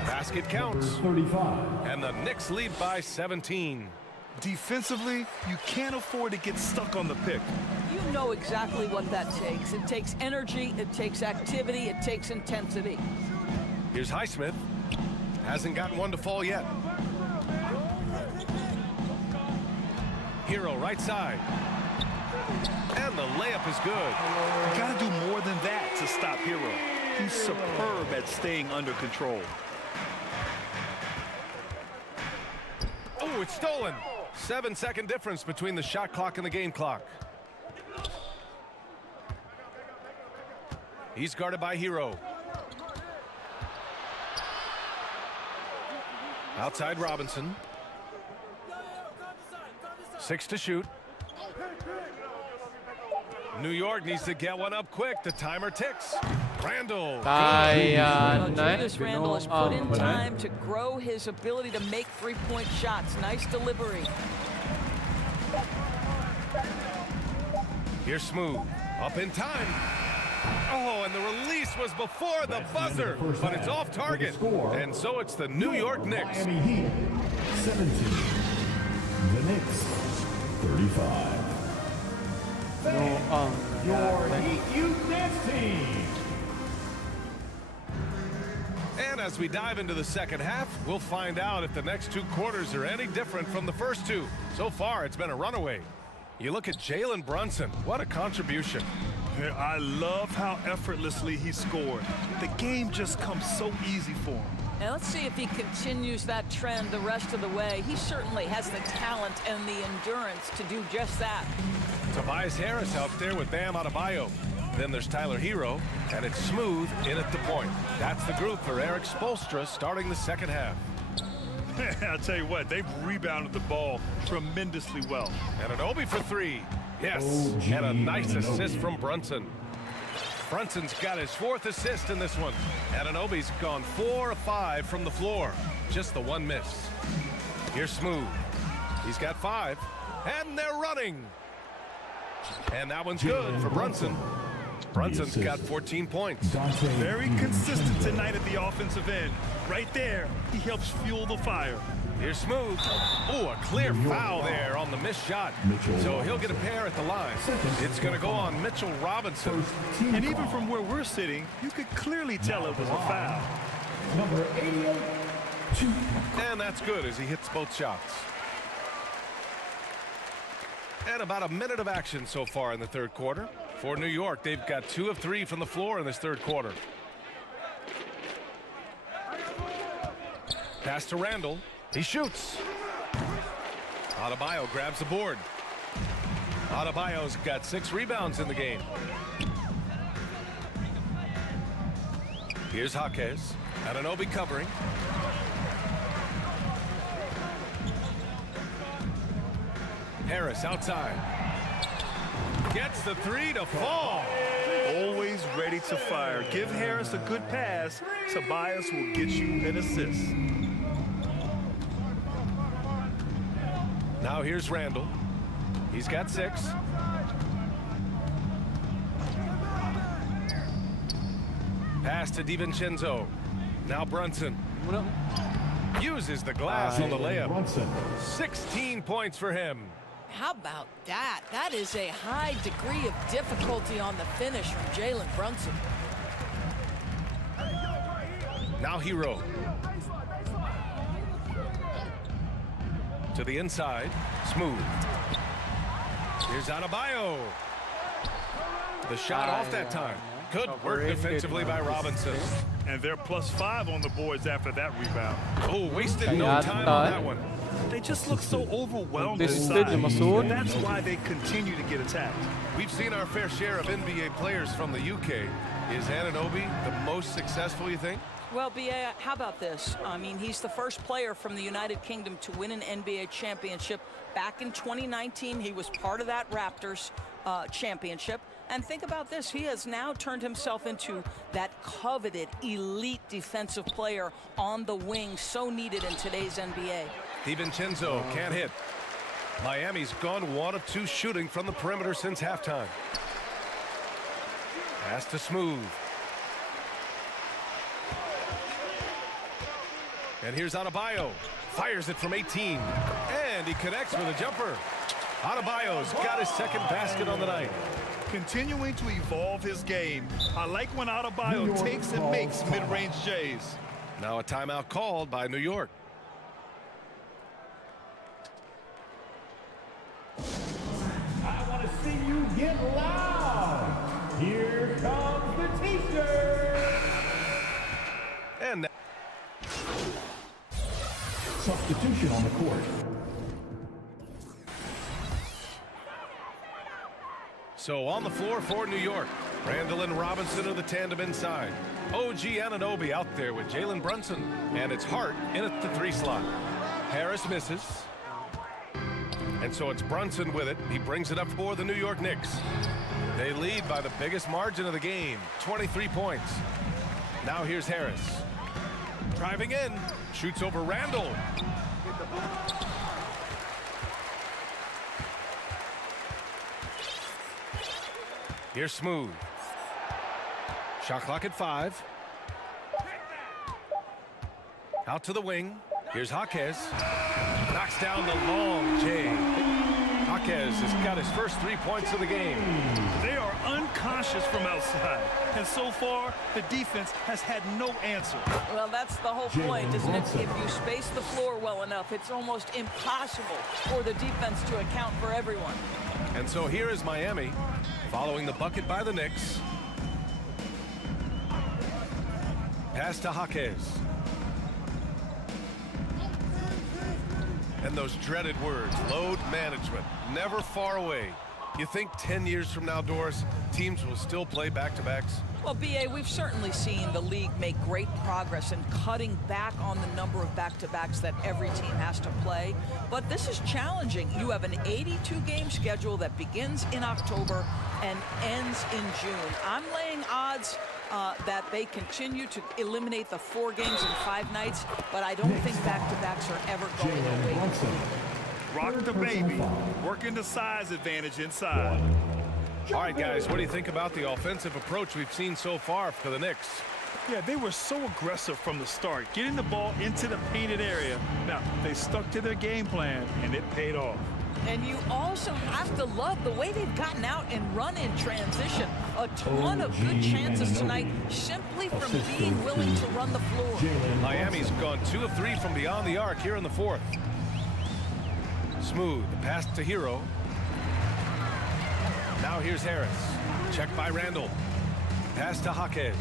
Basket counts. 35. And the Knicks lead by 17. Defensively, you can't afford to get stuck on the pick. You know exactly what that takes. It takes energy, it takes activity, it takes intensity. Here's Highsmith. Hasn't gotten one to fall yet. Hero right side. And the layup is good. You gotta do more than that to stop Hero. He's superb at staying under control. Oh, it's stolen. 7-second difference between the shot clock and the game clock. He's guarded by Hero. Outside Robinson. 6 to shoot. New York needs to get one up quick. The timer ticks. Randall. Julius Randall has put in time to grow his ability to make three-point shots. Nice delivery. Here's Smooth. Up in time. Oh, and the release was before the buzzer, but it's off target. And so it's the New York Knicks. Miami Heat, 17. The Knicks, 35. Your Heat Youth Dance Team. And as we dive into the second half, we'll find out if the next 2 quarters are any different from the first 2. So far, it's been a runaway. You look at Jalen Brunson. What a contribution. I love how effortlessly he scored. The game just comes so easy for him. And let's see if he continues that trend the rest of the way. He certainly has the talent and the endurance to do just that. Tobias Harris out there with Bam Adebayo. Then there's Tyler Hero, and it's Smooth in at the point. That's the group for Eric Spoelstra starting the second half. I'll tell you what, they've rebounded the ball tremendously well. And Anunoby for 3. Yes, and a nice assist from Brunson. Brunson's got his 4th assist in this one. And Anunoby's gone 4 of 5 from the floor. Just the 1 miss. Here's Smooth. He's got 5. And they're running. And that one's good for Brunson. Brunson's got 14 points. Very consistent tonight at the offensive end. Right there, he helps fuel the fire. Here's Smooth. Oh, a clear foul there on the missed shot. So he'll get a pair at the line. It's going to go on Mitchell Robinson. And even from where we're sitting, you could clearly tell it was a foul. Number 88, 2. And that's good as he hits both shots. And about a minute of action so far in the third quarter. For New York, they've got 2 of 3 from the floor in this third quarter. Pass to Randall. He shoots. Adebayo grabs the board. Adebayo's got 6 rebounds in the game. Here's Jaquez. Anunoby covering. Harris outside. Gets the three to fall. Always ready to fire. Give Harris a good pass. Tobias will get you an assist. Now here's Randall. He's got 6. Pass to DiVincenzo. Now Brunson. Uses the glass on the layup. 16 points for him. How about that? That is a high degree of difficulty on the finish from Jalen Brunson. Now Hero. To the inside. Smooth. Here's Adebayo. The shot off that time. Good work defensively by Robinson. And they're +5 on the boards after that rebound. Oh, wasted no time on that one. They just look so overwhelmed inside. That's why they continue to get attacked. We've seen our fair share of NBA players from the UK. Is Anunoby the most successful, you think? Well, B.A., how about this? I mean, he's the first player from the United Kingdom to win an NBA championship. Back in 2019, he was part of that Raptors championship. And think about this. He has now turned himself into that coveted elite defensive player on the wing, so needed in today's NBA. DiVincenzo can't hit. Miami's gone 1 of 2 shooting from the perimeter since halftime. Pass to Smooth. And here's Adebayo. Fires it from 18. And he connects with a jumper. Adebayo's got his second basket on the night. Continuing to evolve his game. I like when Adebayo takes and makes mid-range J's. Now a timeout called by New York. I want to see you get loud. Here comes the T-shirt. And substitution on the court. So on the floor for New York, Randall and Robinson are the tandem inside. OG Anunoby out there with Jalen Brunson. And it's Hart in at the 3 slot. Harris misses. And so it's Brunson with it. He brings it up for the New York Knicks. They lead by the biggest margin of the game, 23 points. Now here's Harris. Driving in, shoots over Randall. Here's Smooth. Shot clock at 5. Out to the wing. Here's Jaquez. Knocks down the long J. Jaquez has got his first 3 points of the game. They are unconscious from outside. And so far, the defense has had no answer. Well, that's the whole point, isn't it? If you space the floor well enough, it's almost impossible for the defense to account for everyone. And so here is Miami, following the bucket by the Knicks. Pass to Jaquez. And those dreaded words, load management, never far away. You think 10 years from now, Doris, teams will still play back-to-backs? Well, B.A., we've certainly seen the league make great progress in cutting back on the number of back-to-backs that every team has to play. But this is challenging. You have an 82-game schedule that begins in October and ends in June. I'm laying odds that they continue to eliminate the 4 games in 5 nights, but I don't think back-to-backs are ever going away. Rock the baby, working the size advantage inside. All right, guys, what do you think about the offensive approach we've seen so far for the Knicks? Yeah, they were so aggressive from the start, getting the ball into the painted area. Now, they stuck to their game plan, and it paid off. And you also have to love the way they've gotten out and run in transition. A ton of good chances tonight simply from being willing to run the floor. Miami's gone 2 of 3 from beyond the arc here in the 4th. Smooth, pass to Hero. Now here's Harris. Checked by Randall. Pass to Jaquez.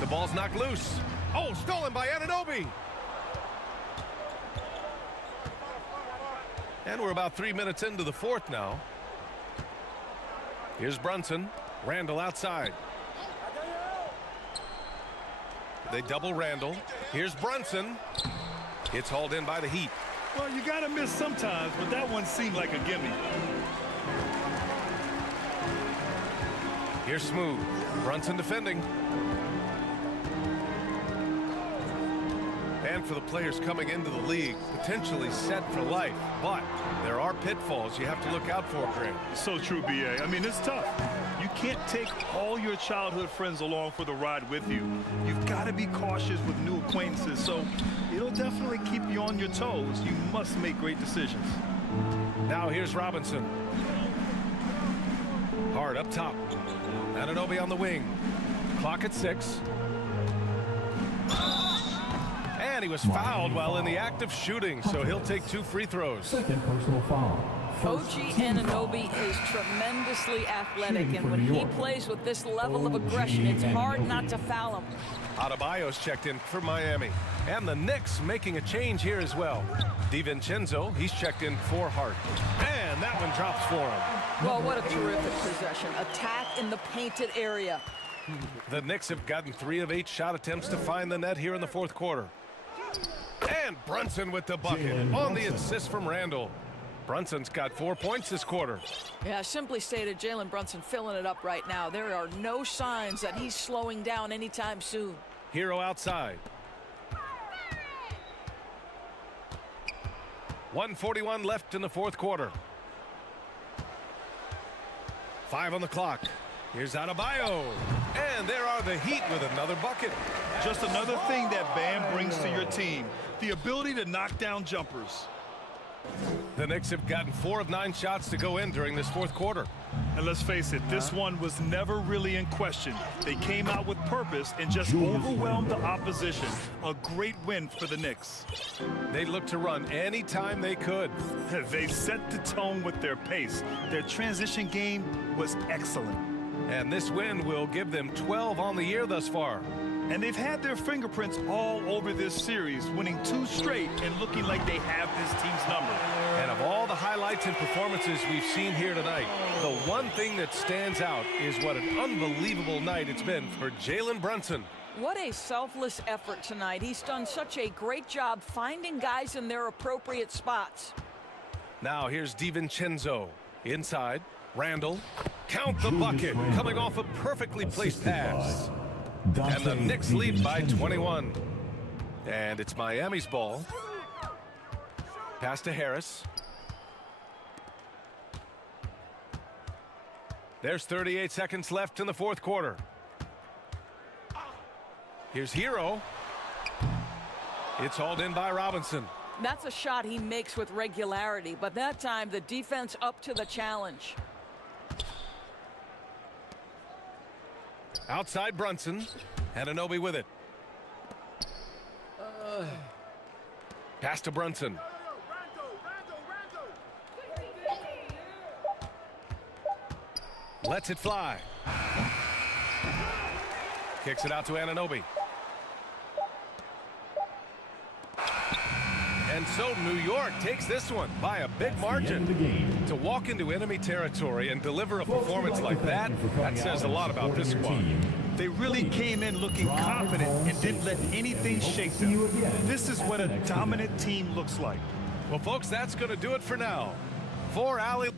The ball's knocked loose. Oh, stolen by Anunoby. And we're about 3 minutes into the 4th now. Here's Brunson. Randall outside. They double Randall. Here's Brunson. It's hauled in by the Heat. Well, you got to miss sometimes, but that one seemed like a gimme. Here's Smooth. Brunson defending. And for the players coming into the league, potentially set for life. But there are pitfalls you have to look out for, Grant. So true, B.A. I mean, it's tough. You can't take all your childhood friends along for the ride with you. You've got to be cautious with new acquaintances, so it'll definitely keep you on your toes. You must make great decisions. Now here's Robinson. Hard up top. Anunoby on the wing. Clock at 6. And he was fouled while in the act of shooting, so he'll take 2 free throws. Second personal foul. OG Anunoby is tremendously athletic, and when he plays with this level of aggression, it's hard not to foul him. Adebayo's checked in for Miami. And the Knicks making a change here as well. DiVincenzo, he's checked in for Hart. And that one drops for him. Well, what a terrific possession. Attack in the painted area. The Knicks have gotten 3 of 8 shot attempts to find the net here in the fourth quarter. And Brunson with the bucket on the assist from Randall. Brunson's got 4 points this quarter. Yeah, simply stated, Jalen Brunson filling it up right now. There are no signs that he's slowing down anytime soon. Hero outside. 1:41 left in the fourth quarter. 5 on the clock. Here's Adebayo. And there are the Heat with another bucket. Just another thing that Bam brings to your team, the ability to knock down jumpers. The Knicks have gotten 4 of 9 shots to go in during this fourth quarter. And let's face it, this one was never really in question. They came out with purpose and just overwhelmed the opposition. A great win for the Knicks. They looked to run anytime they could. They set the tone with their pace. Their transition game was excellent. And this win will give them 12 on the year thus far. And they've had their fingerprints all over this series, winning 2 straight and looking like they have this team's number. And of all the highlights and performances we've seen here tonight, the one thing that stands out is what an unbelievable night it's been for Jalen Brunson. What a selfless effort tonight. He's done such a great job finding guys in their appropriate spots. Now here's DiVincenzo. Inside, Randall. Count the bucket, coming off a perfectly placed pass. And the Knicks lead by 21. And it's Miami's ball. Pass to Harris. There's 38 seconds left in the fourth quarter. Here's Hero. It's hauled in by Robinson. That's a shot he makes with regularity, but that time the defense up to the challenge. Outside Brunson. Anunoby with it. Pass to Brunson. Lets it fly. Kicks it out to Anunoby. And so New York takes this one by a big margin. To walk into enemy territory and deliver a performance like that, that says a lot about this squad. They really came in looking confident and didn't let anything shake them. This is what a dominant team looks like. Well, folks, that's going to do it for now. For Allie.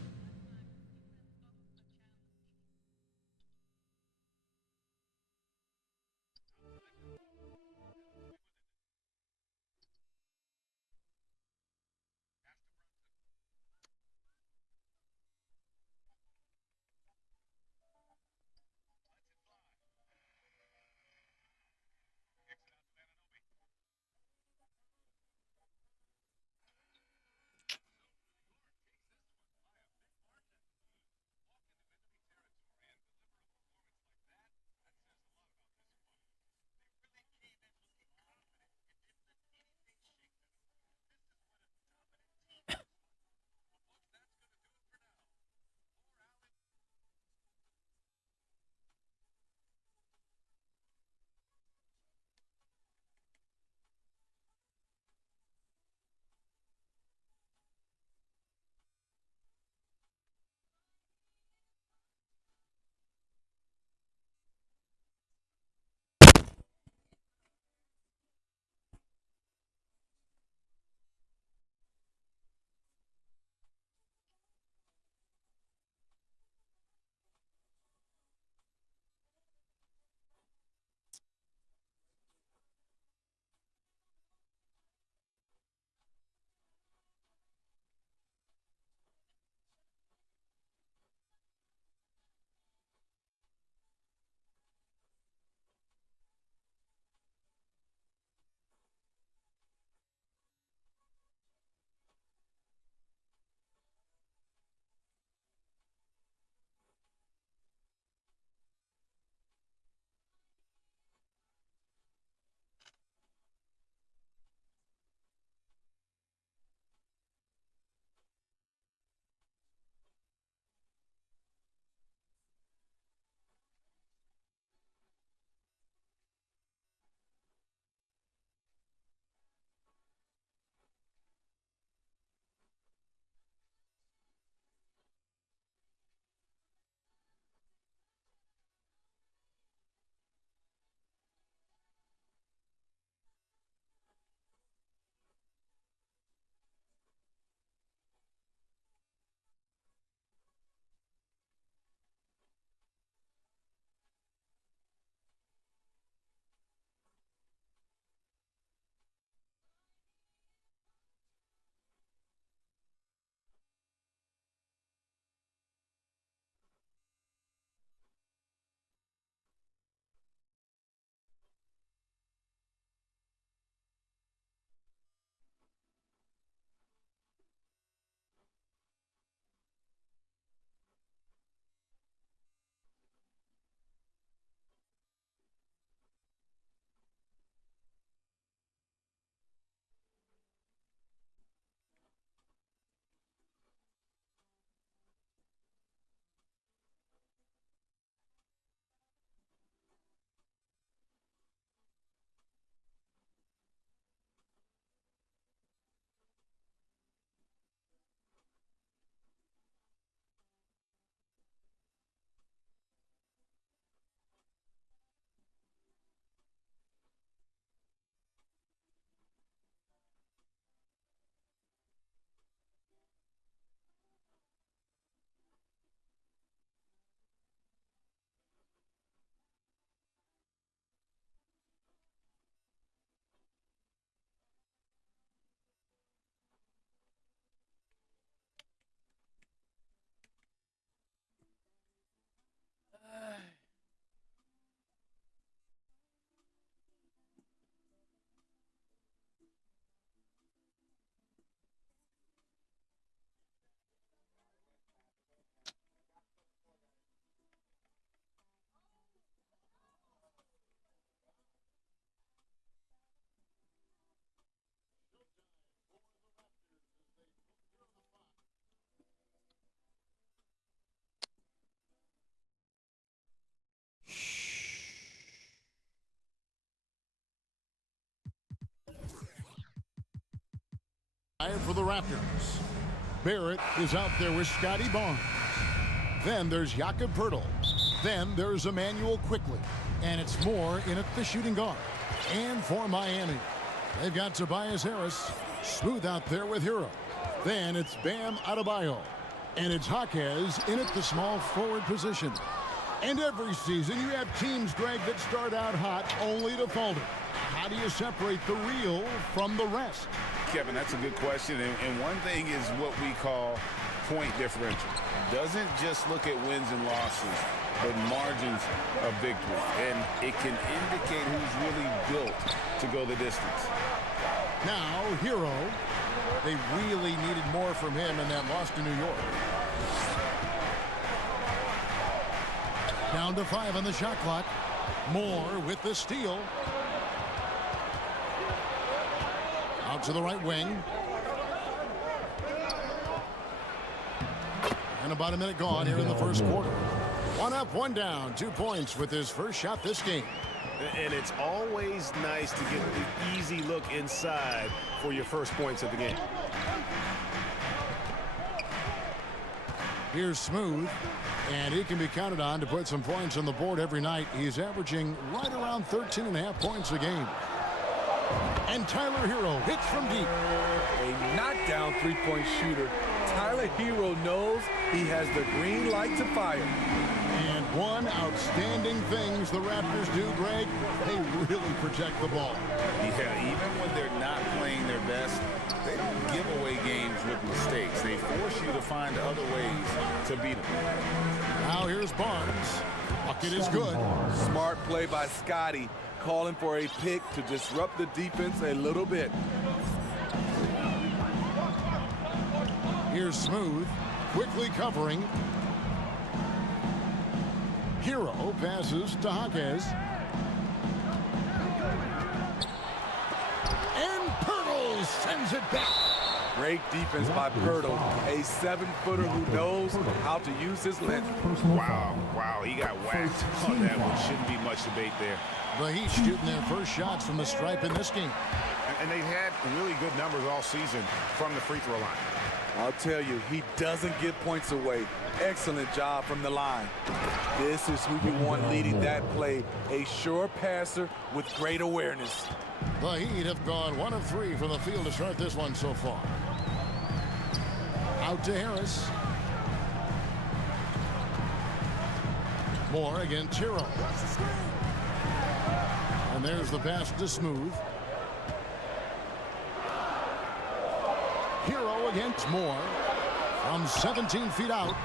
For the Raptors. Barrett is out there with Scotty Barnes. Then there's Jakob Poeltl. Then there's Emmanuel Quickly. And it's Moore in at the shooting guard. And for Miami, they've got Tobias Harris. Smooth out there with Hero. Then it's Bam Adebayo. And it's Jaquez in at the small forward position. And every season you have teams, Greg, that start out hot only to falter. How do you separate the real from the rest? Kevin, that's a good question. And one thing is what we call point differential. Doesn't just look at wins and losses, but margins of victory. And it can indicate who's really built to go the distance. Now, Hero. They really needed more from him in that loss to New York. Down to 5 on the shot clock. Moore with the steal. Out to the right wing. And about a minute gone here in the first quarter. 1 up, 1 down. 2 points with his first shot this game. And it's always nice to get the easy look inside for your first points of the game. Here's Smooth. And he can be counted on to put some points on the board every night. He's averaging right around 13.5 points a game. And Tyler Hero hits from deep. A knockdown three-point shooter. Tyler Hero knows he has the green light to fire. And one outstanding things the Raptors do, Greg, they really protect the ball. Yeah, even when they're not playing their best, they don't give away games with mistakes. They force you to find other ways to beat them. Now here's Barnes. Bucket is good. Smart play by Scotty, calling for a pick to disrupt the defense a little bit. Here's Smooth, quickly covering. Hero passes to Jaquez. And Poeltl sends it back. Great defense by Poeltl, a 7-footer who knows how to use his length. Wow, he got whacked on that one. Shouldn't be much debate there. The Heat shooting their first shots from the stripe in this game. And they've had really good numbers all season from the free throw line. I'll tell you, he doesn't give points away. Excellent job from the line. This is who you want leading that play. A sure passer with great awareness. The Heat have gone 1 of 3 from the field to start this one so far. Out to Harris. Moore against Hero. And there's the pass to Smooth. Hero against Moore. From 17 feet out.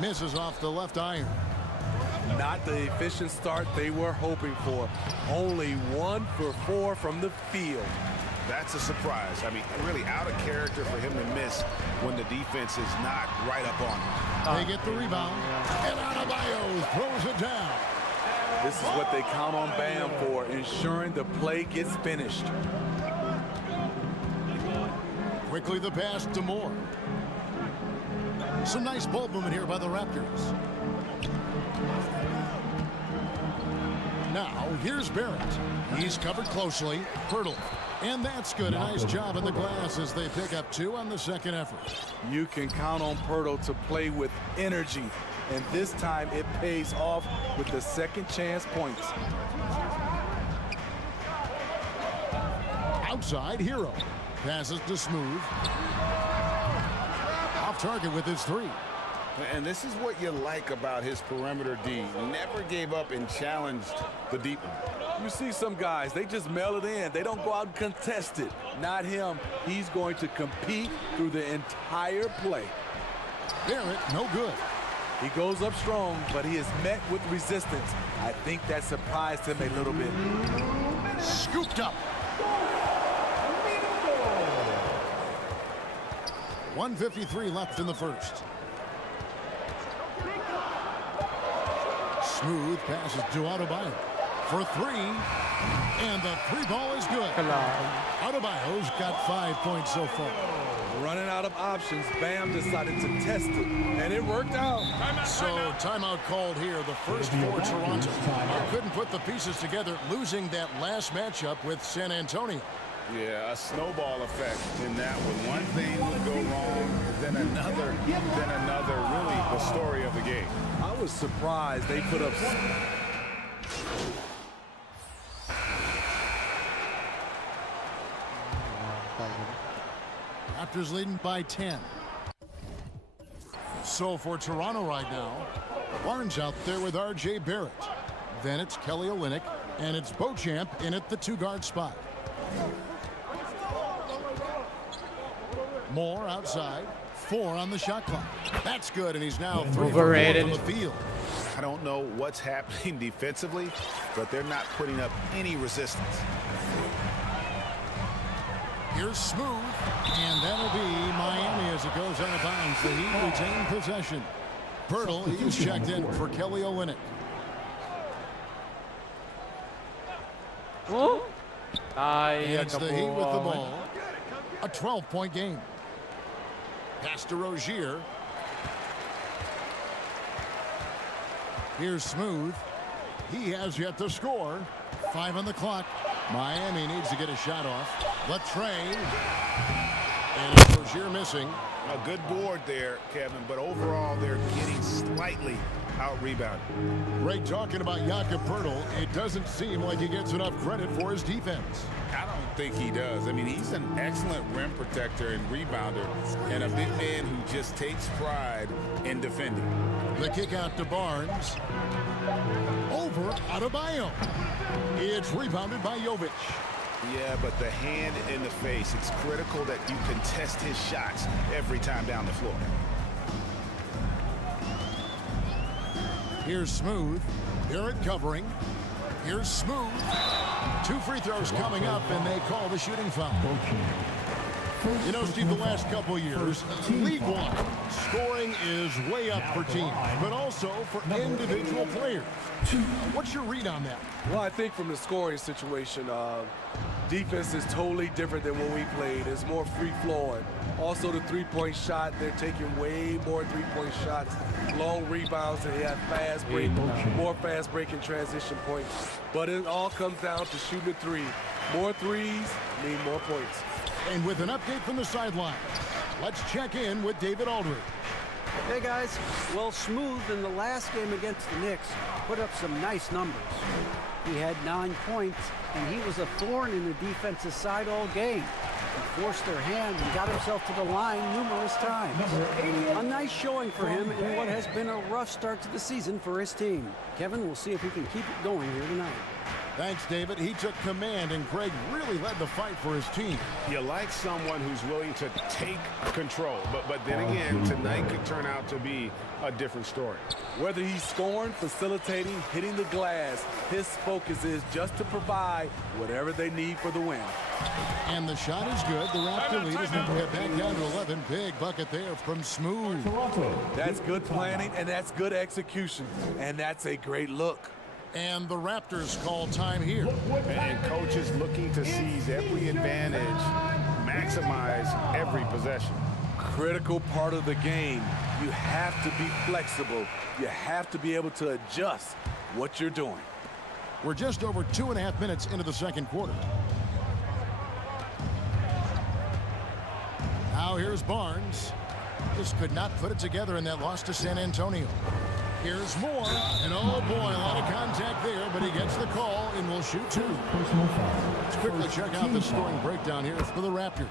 Misses off the left iron. Not the efficient start they were hoping for. Only 1 for 4 from the field. That's a surprise. I mean, really out of character for him to miss when the defense is not right up on him. They get the rebound. And Adebayo throws it down. This is what they count on Bam for, ensuring the play gets finished. Quickly the pass to Moore. Some nice ball movement here by the Raptors. Now, here's Barrett. He's covered closely. Poeltl. And that's good. A nice job in the glass as they pick up 2 on the second effort. You can count on Poeltl to play with energy. And this time it pays off with the second chance points. Outside, Hero. Passes to Smooth. Off target with his 3. And this is what you like about his perimeter D. Never gave up and challenged the deep one. You see some guys, they just mail it in. They don't go out and contest it. Not him. He's going to compete through the entire play. Barrett, no good. He goes up strong, but he is met with resistance. I think that surprised him a little bit. Scooped up. 1:53 left in the first. Smooth passes to Adebayo for 3. And the 3 ball is good. Adebayo's got 5 points so far. Running out of options, Bam decided to test it, and it worked out. So timeout called here, the first for Toronto. Couldn't put the pieces together, losing that last matchup with San Antonio. Yeah, a snowball effect in that one. One thing would go wrong, then another, really the story of the game. I was surprised they put up. Raptors leading by 10. So for Toronto right now, Barnes out there with R.J. Barrett. Then it's Kelly Olynyk, and it's Beauchamp in at the 2-guard spot. Moore outside, 4 on the shot clock. That's good, and he's now 3 for 4 from the field. I don't know what's happening defensively, but they're not putting up any resistance. Here's Smooth, and that'll be Miami as it goes out of bounds. The Heat retain possession. Pirtle, he's checked in for Kelly Olynyk. It's the Heat with the ball. A 12-point game. Pass to Rozier. Here's Smooth. He has yet to score. 5 on the clock. Miami needs to get a shot off. Latrey. And it's Rozier missing. A good board there, Kevin, but overall they're getting slightly out-rebounded. Greg talking about Jakob Pirtle. It doesn't seem like he gets enough credit for his defense. I don't think he does. I mean, he's an excellent rim protector and rebounder, and a big man who just takes pride in defending. The kick out to Barnes. Over Adebayo. It's rebounded by Jovic. Yeah, but the hand in the face, it's critical that you contest his shots every time down the floor. Here's Smooth. Barrett covering. Here's Smooth. 2 free throws coming up, and they call the shooting foul. You know, Steve, the last couple years, league-wide, scoring is way up for teams, but also for individual players. What's your read on that? Well, I think from the scoring situation, defense is totally different than when we played. It's more free-flowing. Also, the three-point shot, they're taking way more three-point shots, long rebounds, and they have fast break, more fast-breaking transition points. But it all comes down to shooting a three. More threes mean more points. And with an update from the sideline, let's check in with David Aldridge. Hey guys, well, Smooth in the last game against the Knicks put up some nice numbers. He had 9 points, and he was a thorn in the defensive side all game. He forced their hand and got himself to the line numerous times. A nice showing for him in what has been a rough start to the season for his team. Kevin, we'll see if he can keep it going here tonight. Thanks, David. He took command, and Greg really led the fight for his team. You like someone who's willing to take control, but then again, tonight could turn out to be a different story. Whether he's scoring, facilitating, hitting the glass, his focus is just to provide whatever they need for the win. And the shot is good. The Raptor lead is going to get back down to 11. Big bucket there from Smooth. That's good planning, and that's good execution, and that's a great look. And the Raptors call time here. And coaches looking to seize every advantage, maximize every possession. Critical part of the game. You have to be flexible. You have to be able to adjust what you're doing. We're just over 2.5 minutes into the second quarter. Now here's Barnes. Just could not put it together in that loss to San Antonio. Here's Moore, and oh boy, a lot of contact there, but he gets the call and will shoot 2. Let's quickly check out the scoring breakdown here for the Raptors.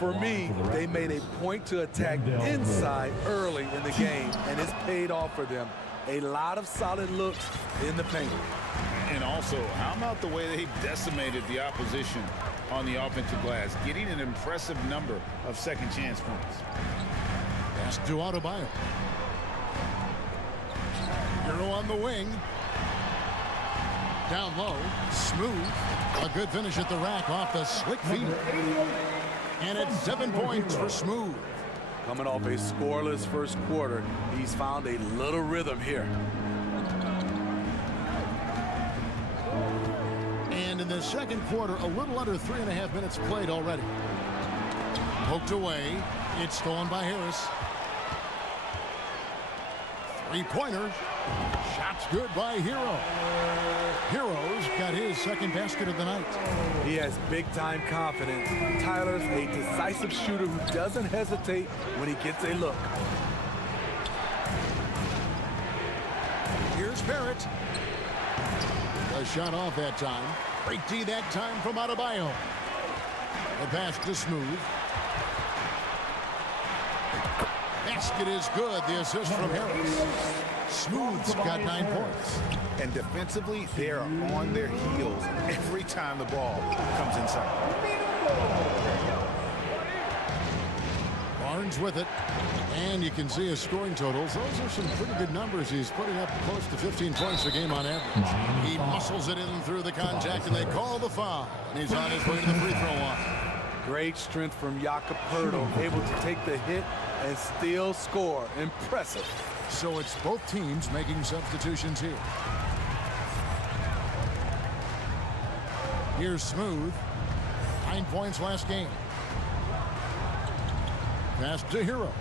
For me, they made a point to attack inside early in the game, and it's paid off for them. A lot of solid looks in the paint. And also, how about the way they decimated the opposition on the offensive glass, getting an impressive number of second chance points. Pass to Adebayo. Hero on the wing. Down low. Smooth. A good finish at the rack off the slick feet. And it's 7 points for Smooth. Coming off a scoreless first quarter, he's found a little rhythm here. And in the second quarter, a little under 3.5 minutes played already. Poked away. It's stolen by Harris. Three-pointer. Shot's good by Hero. Hero's got his second basket of the night. He has big-time confidence. Tyler's a decisive shooter who doesn't hesitate when he gets a look. Here's Barrett. A shot off that time. Great D that time from Adebayo. The pass to Smooth. Basket is good. The assist from Harris. Smooth's got 9 points. And defensively, they are on their heels every time the ball comes inside. Barnes with it. And you can see his scoring totals. Those are some pretty good numbers. He's putting up close to 15 points a game on average. He muscles it in through the contact, and they call the foul. And he's on his way to the free throw line. Great strength from Jakob Poeltl, able to take the hit and still score. Impressive. So it's both teams making substitutions here. Here's Smooth. 9 points last game. Pass to Hero.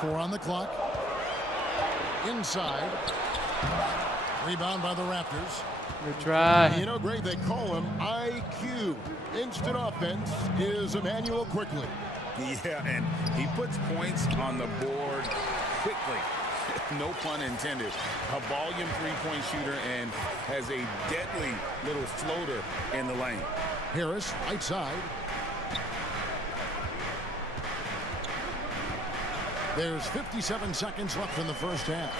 Four on the clock. Inside. Rebound by the Raptors. Good try. You know, Greg, they call him IQ. Instant offense is Emmanuel Quickly. Yeah, and he puts points on the board quickly. No pun intended. A volume three-point shooter and has a deadly little floater in the lane. Harris, right side. There's 57 seconds left in the first half.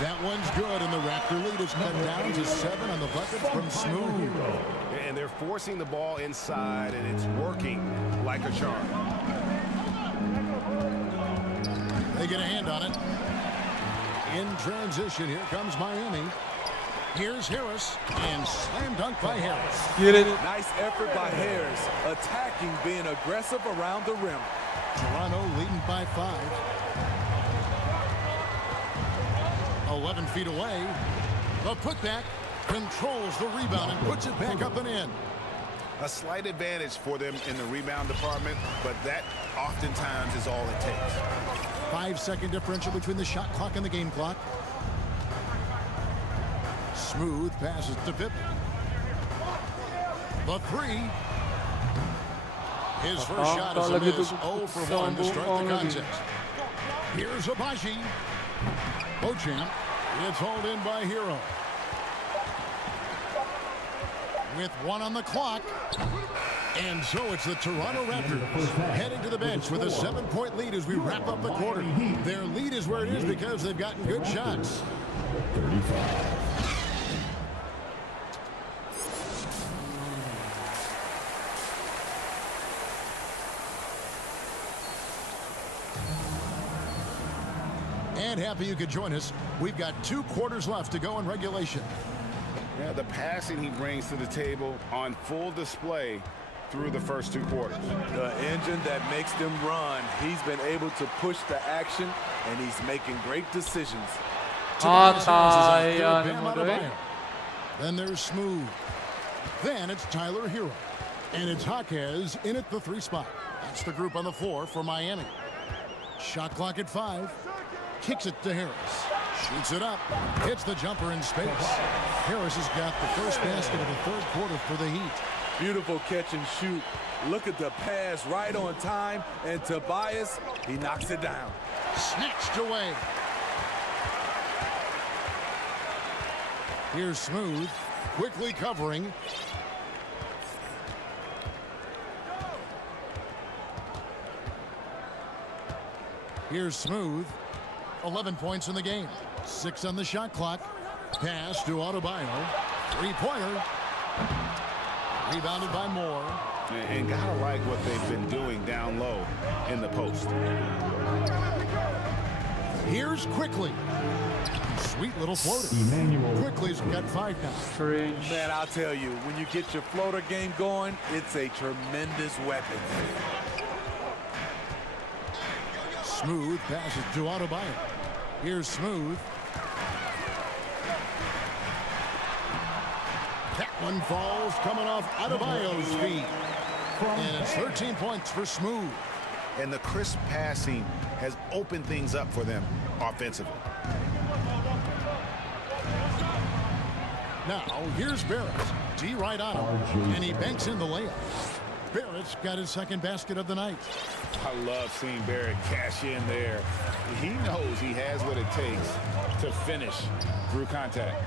That one's good, and the Raptor lead is cut down to 7 on the bucket from Smooth. And they're forcing the ball inside, and it's working like a charm. They get a hand on it. In transition, here comes Miami. Here's Harris, and slam dunk by Harris. Get it. Nice effort by Harris, attacking, being aggressive around the rim. Toronto leading by 5. 11 feet away. The putback controls the rebound and puts it back up and in. A slight advantage for them in the rebound department, but that oftentimes is all it takes. 5-second differential between the shot clock and the game clock. Smooth passes to Pippen. The three. His first shot is a miss. 0 for 1 to start the contest. Here's Abaji. Beauchamp. It's hauled in by Hero. With 1 on the clock. And so it's the Toronto Raptors heading to the bench with a 7-point lead as we wrap up the quarter. Their lead is where it is because they've gotten good shots. 35. And happy you could join us. We've got 2 quarters left to go in regulation. Yeah, the passing he brings to the table on full display through the first 2 quarters. The engine that makes them run. He's been able to push the action, and he's making great decisions. Then there's Smooth. Then it's Tyler Hero. And it's Jaquez in at the 3 spot. That's the group on the floor for Miami. Shot clock at 5. Kicks it to Harris. Shoots it up. Hits the jumper in space. Harris has got the first basket of the 3rd quarter for the Heat. Beautiful catch and shoot. Look at the pass right on time. And Tobias, he knocks it down. Snatched away. Here's Smooth. Quickly covering. Here's Smooth. 11 points in the game. 6 on the shot clock. Pass to Adebayo. 3-pointer. Rebounded by Moore. And gotta like what they've been doing down low in the post. Here's Quickly. Sweet little floater. Quickly's got 5 now. Cringe. Man, I'll tell you, when you get your floater game going, it's a tremendous weapon. Smooth passes to Adebayo. Here's Smooth. That one falls coming off Adebayo's feet. And it's 13 points for Smooth. And the crisp passing has opened things up for them offensively. Now, here's Barrett. D right on him, and he banks in the layup. Barrett's got his second basket of the night. I love seeing Barrett cash in there. He knows he has what it takes to finish through contact.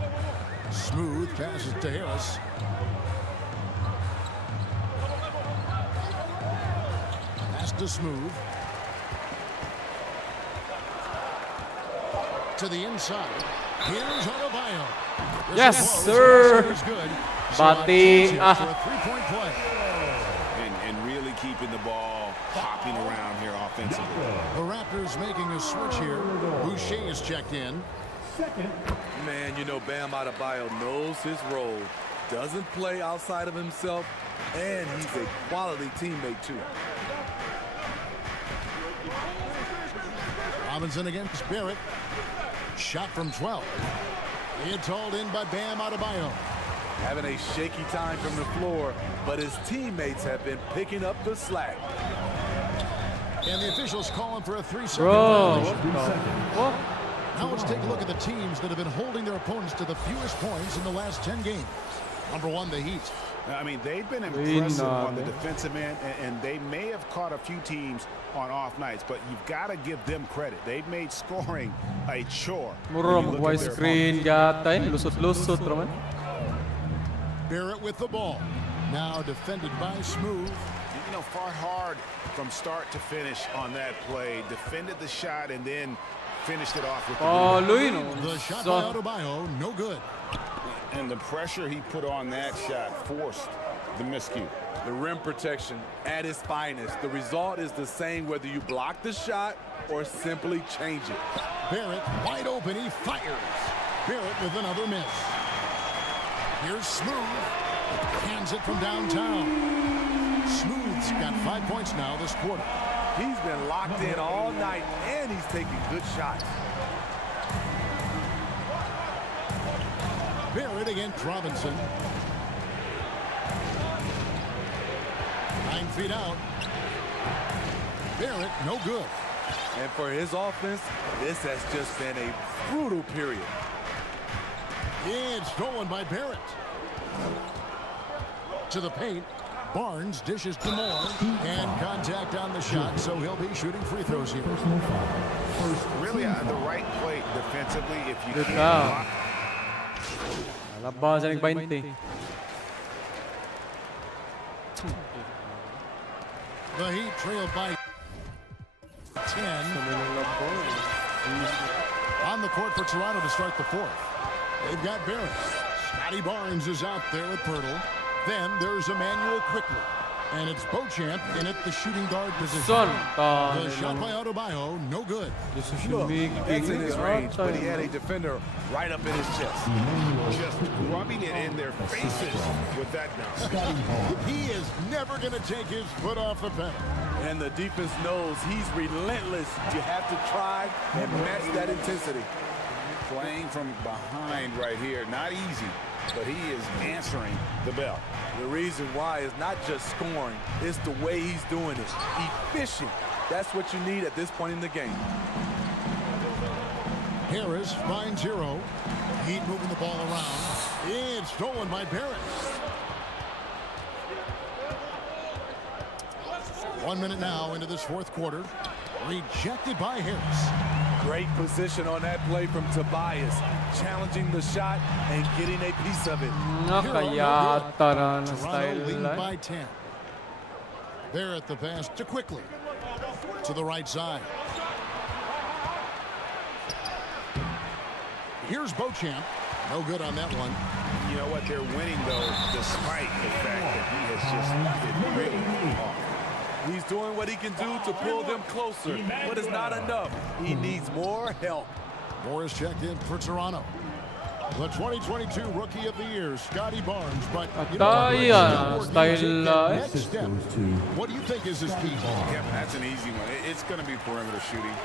Smooth passes to Harris. Pass to Smooth. To the inside. Here's Adebayo. Yes, sir. Bati. Three-point play. And really keeping the ball hopping around here offensively. The Raptors making a switch here. Boucher is checked in. Man, you know Bam Adebayo knows his role. Doesn't play outside of himself. And he's a quality teammate, too. Robinson against Barrett. Shot from 12. It's hauled in by Bam Adebayo. Having a shaky time from the floor, but his teammates have been picking up the slack. And the officials calling for a 3-second Bro. violation. What? Now let's take a look at the teams that have been holding their opponents to the fewest points in the last 10 games. Number 1, the Heat. I mean, they've been impressive on the defensive end, and they may have caught a few teams on off nights, but you've got to give them credit. They've made scoring a chore. Screen gatay, lusot-lusot naman. Barrett with the ball. Now defended by Smooth. You know, fought hard from start to finish on that play. Defended the shot and then finished it off with the shot by Adebayo, no good. And the pressure he put on that shot forced the miscue. The rim protection at its finest. The result is the same whether you block the shot or simply change it. Barrett wide open, he fires. Barrett with another miss. Here's Smooth. Hands it from downtown. Smooth's got 5 points now this quarter. He's been locked in all night, and he's taking good shots. Barrett against Robinson. 9 feet out. Barrett, no good. And for his offense, this has just been a brutal period. It's stolen by Barrett. To the paint. Barnes dishes to Moore. And contact on the shot, so he'll be shooting free throws here. Really the right play defensively if you Good can't. Labas ang 20. The Heat trailed by 10. On the court for Toronto to start the fourth. They've got Barrett. Scotty Barnes is out there with Pirtle. Then there's Emmanuel Quickly. And it's Beauchamp in at the shooting guard position. The shot by Adebayo, no good. Look, that's in his range, but he had a defender right up in his chest. Just rubbing it in their faces with that now. He is never going to take his foot off the pedal. And the defense knows he's relentless. You have to try and match that intensity. Playing from behind right here, not easy, but he is answering the bell. The reason why is not just scoring, it's the way he's doing it. Efficient. That's what you need at this point in the game. Harris finds Hero. Heat moving the ball around. It's stolen by Barrett. 1 minute now into this fourth quarter. Rejected by Harris. Great position on that play from Tobias. Challenging the shot and getting a piece of it. Toronto leading by 10. Barrett the pass to Quickly. To the right side. Here's Beauchamp. No good on that one. You know what? They're winning, though, despite the fact that he has just been really off. He's doing what he can do to pull them closer, but it's not enough. He needs more help. Morris checked in for Toronto. The 2022 Rookie of the Year, Scotty Barnes. But next step, what do you think is his key? Yeah, that's an easy one. It's going to be perimeter shooting.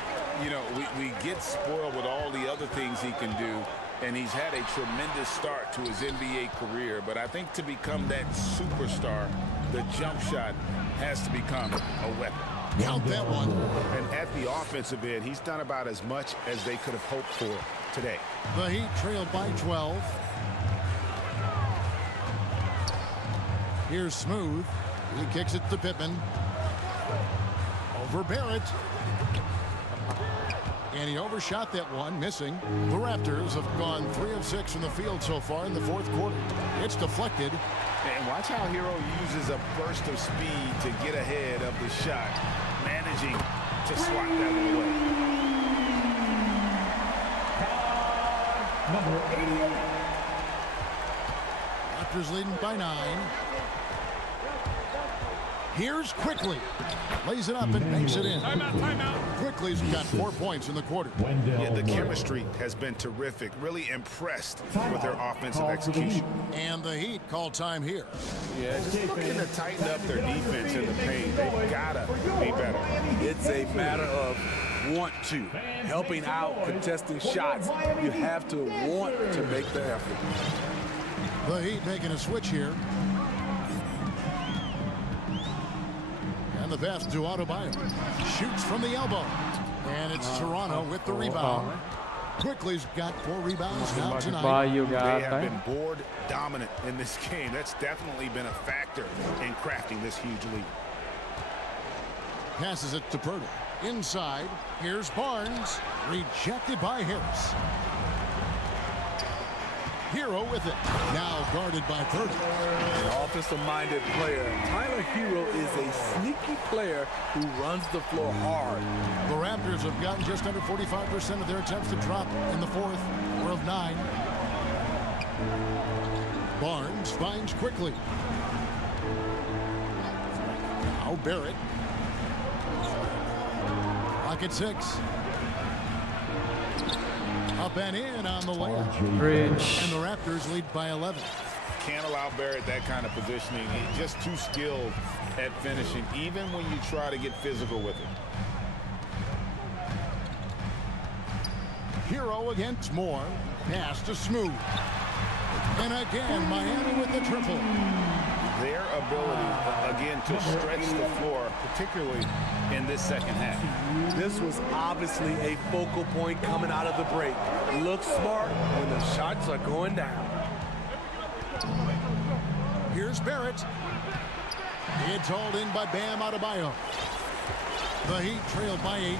You know, we get spoiled with all the other things he can do, and he's had a tremendous start to his NBA career. But I think to become that superstar, the jump shot has to become a weapon. Count that one. And at the offensive end, he's done about as much as they could have hoped for today. The Heat trailed by 12. Here's Smooth. He kicks it to Pippen. Over Barrett. And he overshot that one, missing. The Raptors have gone 3 of 6 from the field so far in the fourth quarter. It's deflected. And watch how Hero uses a burst of speed to get ahead of the shot, managing to swat that one away. Number 88. Raptors leading by 9. Here's Quickly. Lays it up and makes it in. Timeout. Quickly's got 4 points in the quarter. Yeah, the chemistry has been terrific. Really impressed with their offensive execution. And the Heat call time here. Yeah, just looking to tighten up their defense in the paint. They've got to be better. It's a matter of want to. Helping out, contesting shots. You have to want to make the effort. The Heat making a switch here. And the pass to Adebayo. Shoots from the elbow. And it's Toronto with the rebound. Quickly's got 4 rebounds now tonight. They have been board dominant in this game. That's definitely been a factor in crafting this huge lead. Passes it to Purdy. Inside. Here's Barnes. Rejected by Harris. Hero with it. Now guarded by Purdy. An offensive-minded player. Tyler Hero is a sneaky player who runs the floor hard. The Raptors have gotten just under 45% of their attempts to drop in the fourth. 4 of 9. Barnes finds Quickly. Now Barrett. Pocket 6. Up and in on the layup. Bridge. And the Raptors lead by 11. Can't allow Barrett that kind of positioning. He's just too skilled at finishing, even when you try to get physical with him. Hero against Moore. Pass to Smooth. And again, Miami with the triple. Their ability, again, to stretch the floor, particularly in this second half. This was obviously a focal point coming out of the break. Looks smart when the shots are going down. Here's Barrett. It's hauled in by Bam Adebayo. The Heat trailed by 8.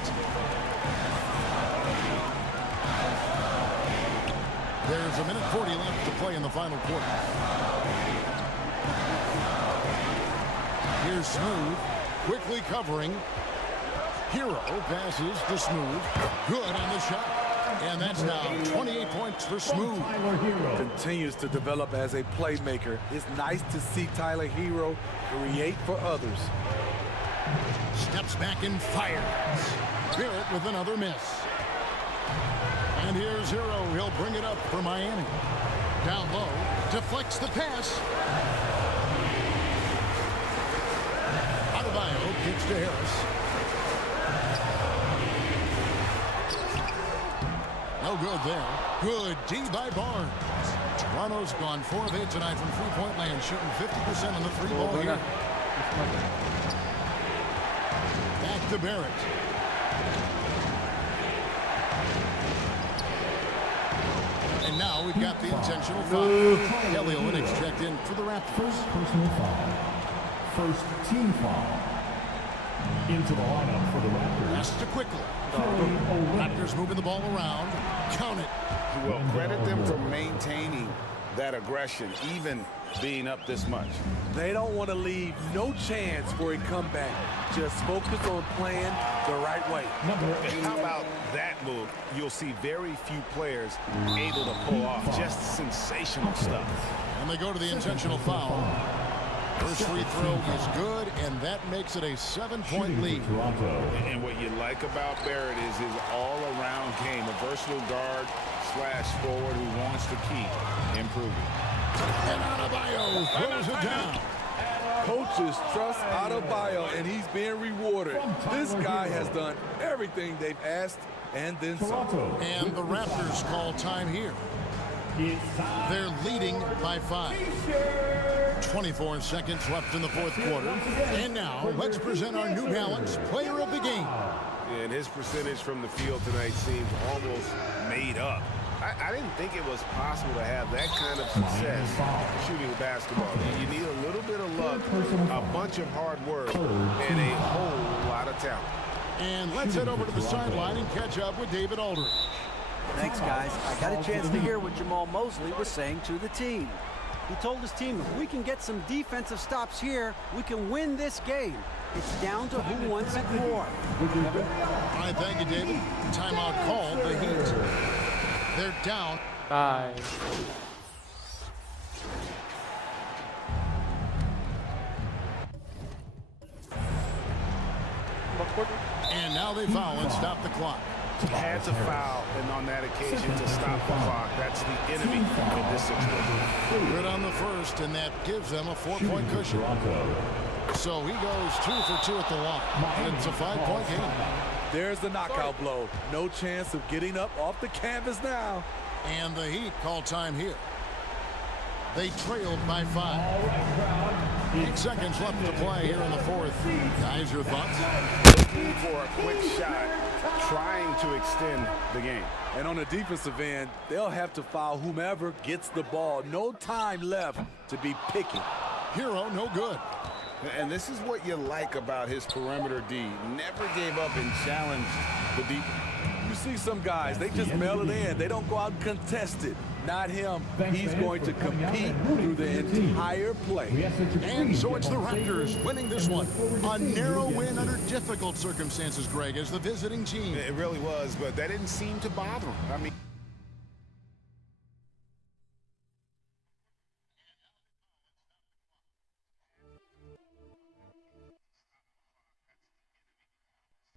There's a minute 40 left to play in the final quarter. Here's Smooth. Quickly covering. Hero passes to Smooth. Good on the shot. And that's now 28 points for Smooth. Continues to develop as a playmaker. It's nice to see Tyler Hero create for others. Steps back and fires. Barrett with another miss. And here's Hero. He'll bring it up for Miami. Down low. Deflects the pass. Adebayo kicks to Harris. No good there. Good D by Barnes. Toronto's gone 4 of 8 tonight from three-point land, shooting 50% on the 3-ball here. Back to Barrett. And now we've got the intentional foul. Kelly Olynyk's checked in for the Raptors. Personal foul. First team foul. Into the lineup for the Raptors. Pass to Quickly. Raptors moving the ball around. Count it. Well, credit them for maintaining that aggression, even being up this much. They don't want to leave no chance for a comeback. Just focus on playing the right way. How about that move? You'll see very few players able to pull off just sensational stuff. And they go to the intentional foul. First free throw is good, and that makes it a 7-point lead. And what you like about Barrett is his all-around game, a versatile guard / forward who wants to keep improving. And Adebayo throws it down. Coaches trust Adebayo, and he's being rewarded. This guy has done everything they've asked and then some. And the Raptors call time here. They're leading by 5. 24 seconds left in the fourth quarter. And now, let's present our New Balance Player of the Game. And his percentage from the field tonight seems almost made up. I didn't think it was possible to have that kind of success shooting the basketball. You need a little bit of luck, a bunch of hard work, and a whole lot of talent. And let's head over to the sideline and catch up with David Aldridge. Thanks, guys. I got a chance to hear what Jamal Mosley was saying to the team. He told his team, if we can get some defensive stops here, we can win this game. It's down to who wants it more. All right, thank you, David. Timeout called. The Heat. They're down. Bye. And now they foul and stop the clock. Had to foul, and on that occasion to stop the clock. That's the enemy in this situation. Good on the first, and that gives them a 4-point cushion. So he goes 2 for 2 at the line. And it's a 5-point game. There's the knockout blow. No chance of getting up off the canvas now. And the Heat call time here. They trailed by 5. 8 seconds left to play here in the fourth. Guys, your thoughts? Looking for a quick shot, trying to extend the game. And on the defensive end, they'll have to foul whomever gets the ball. No time left to be picky. Hero, no good. And this is what you like about his perimeter D. Never gave up and challenged the deep. You see some guys, they just mail it in. They don't go out and contest it. Not him. He's going to compete through the entire play. And so it's the Raptors winning this one. A narrow win under difficult circumstances, Greg, as the visiting team. It really was, but that didn't seem to bother him. I mean...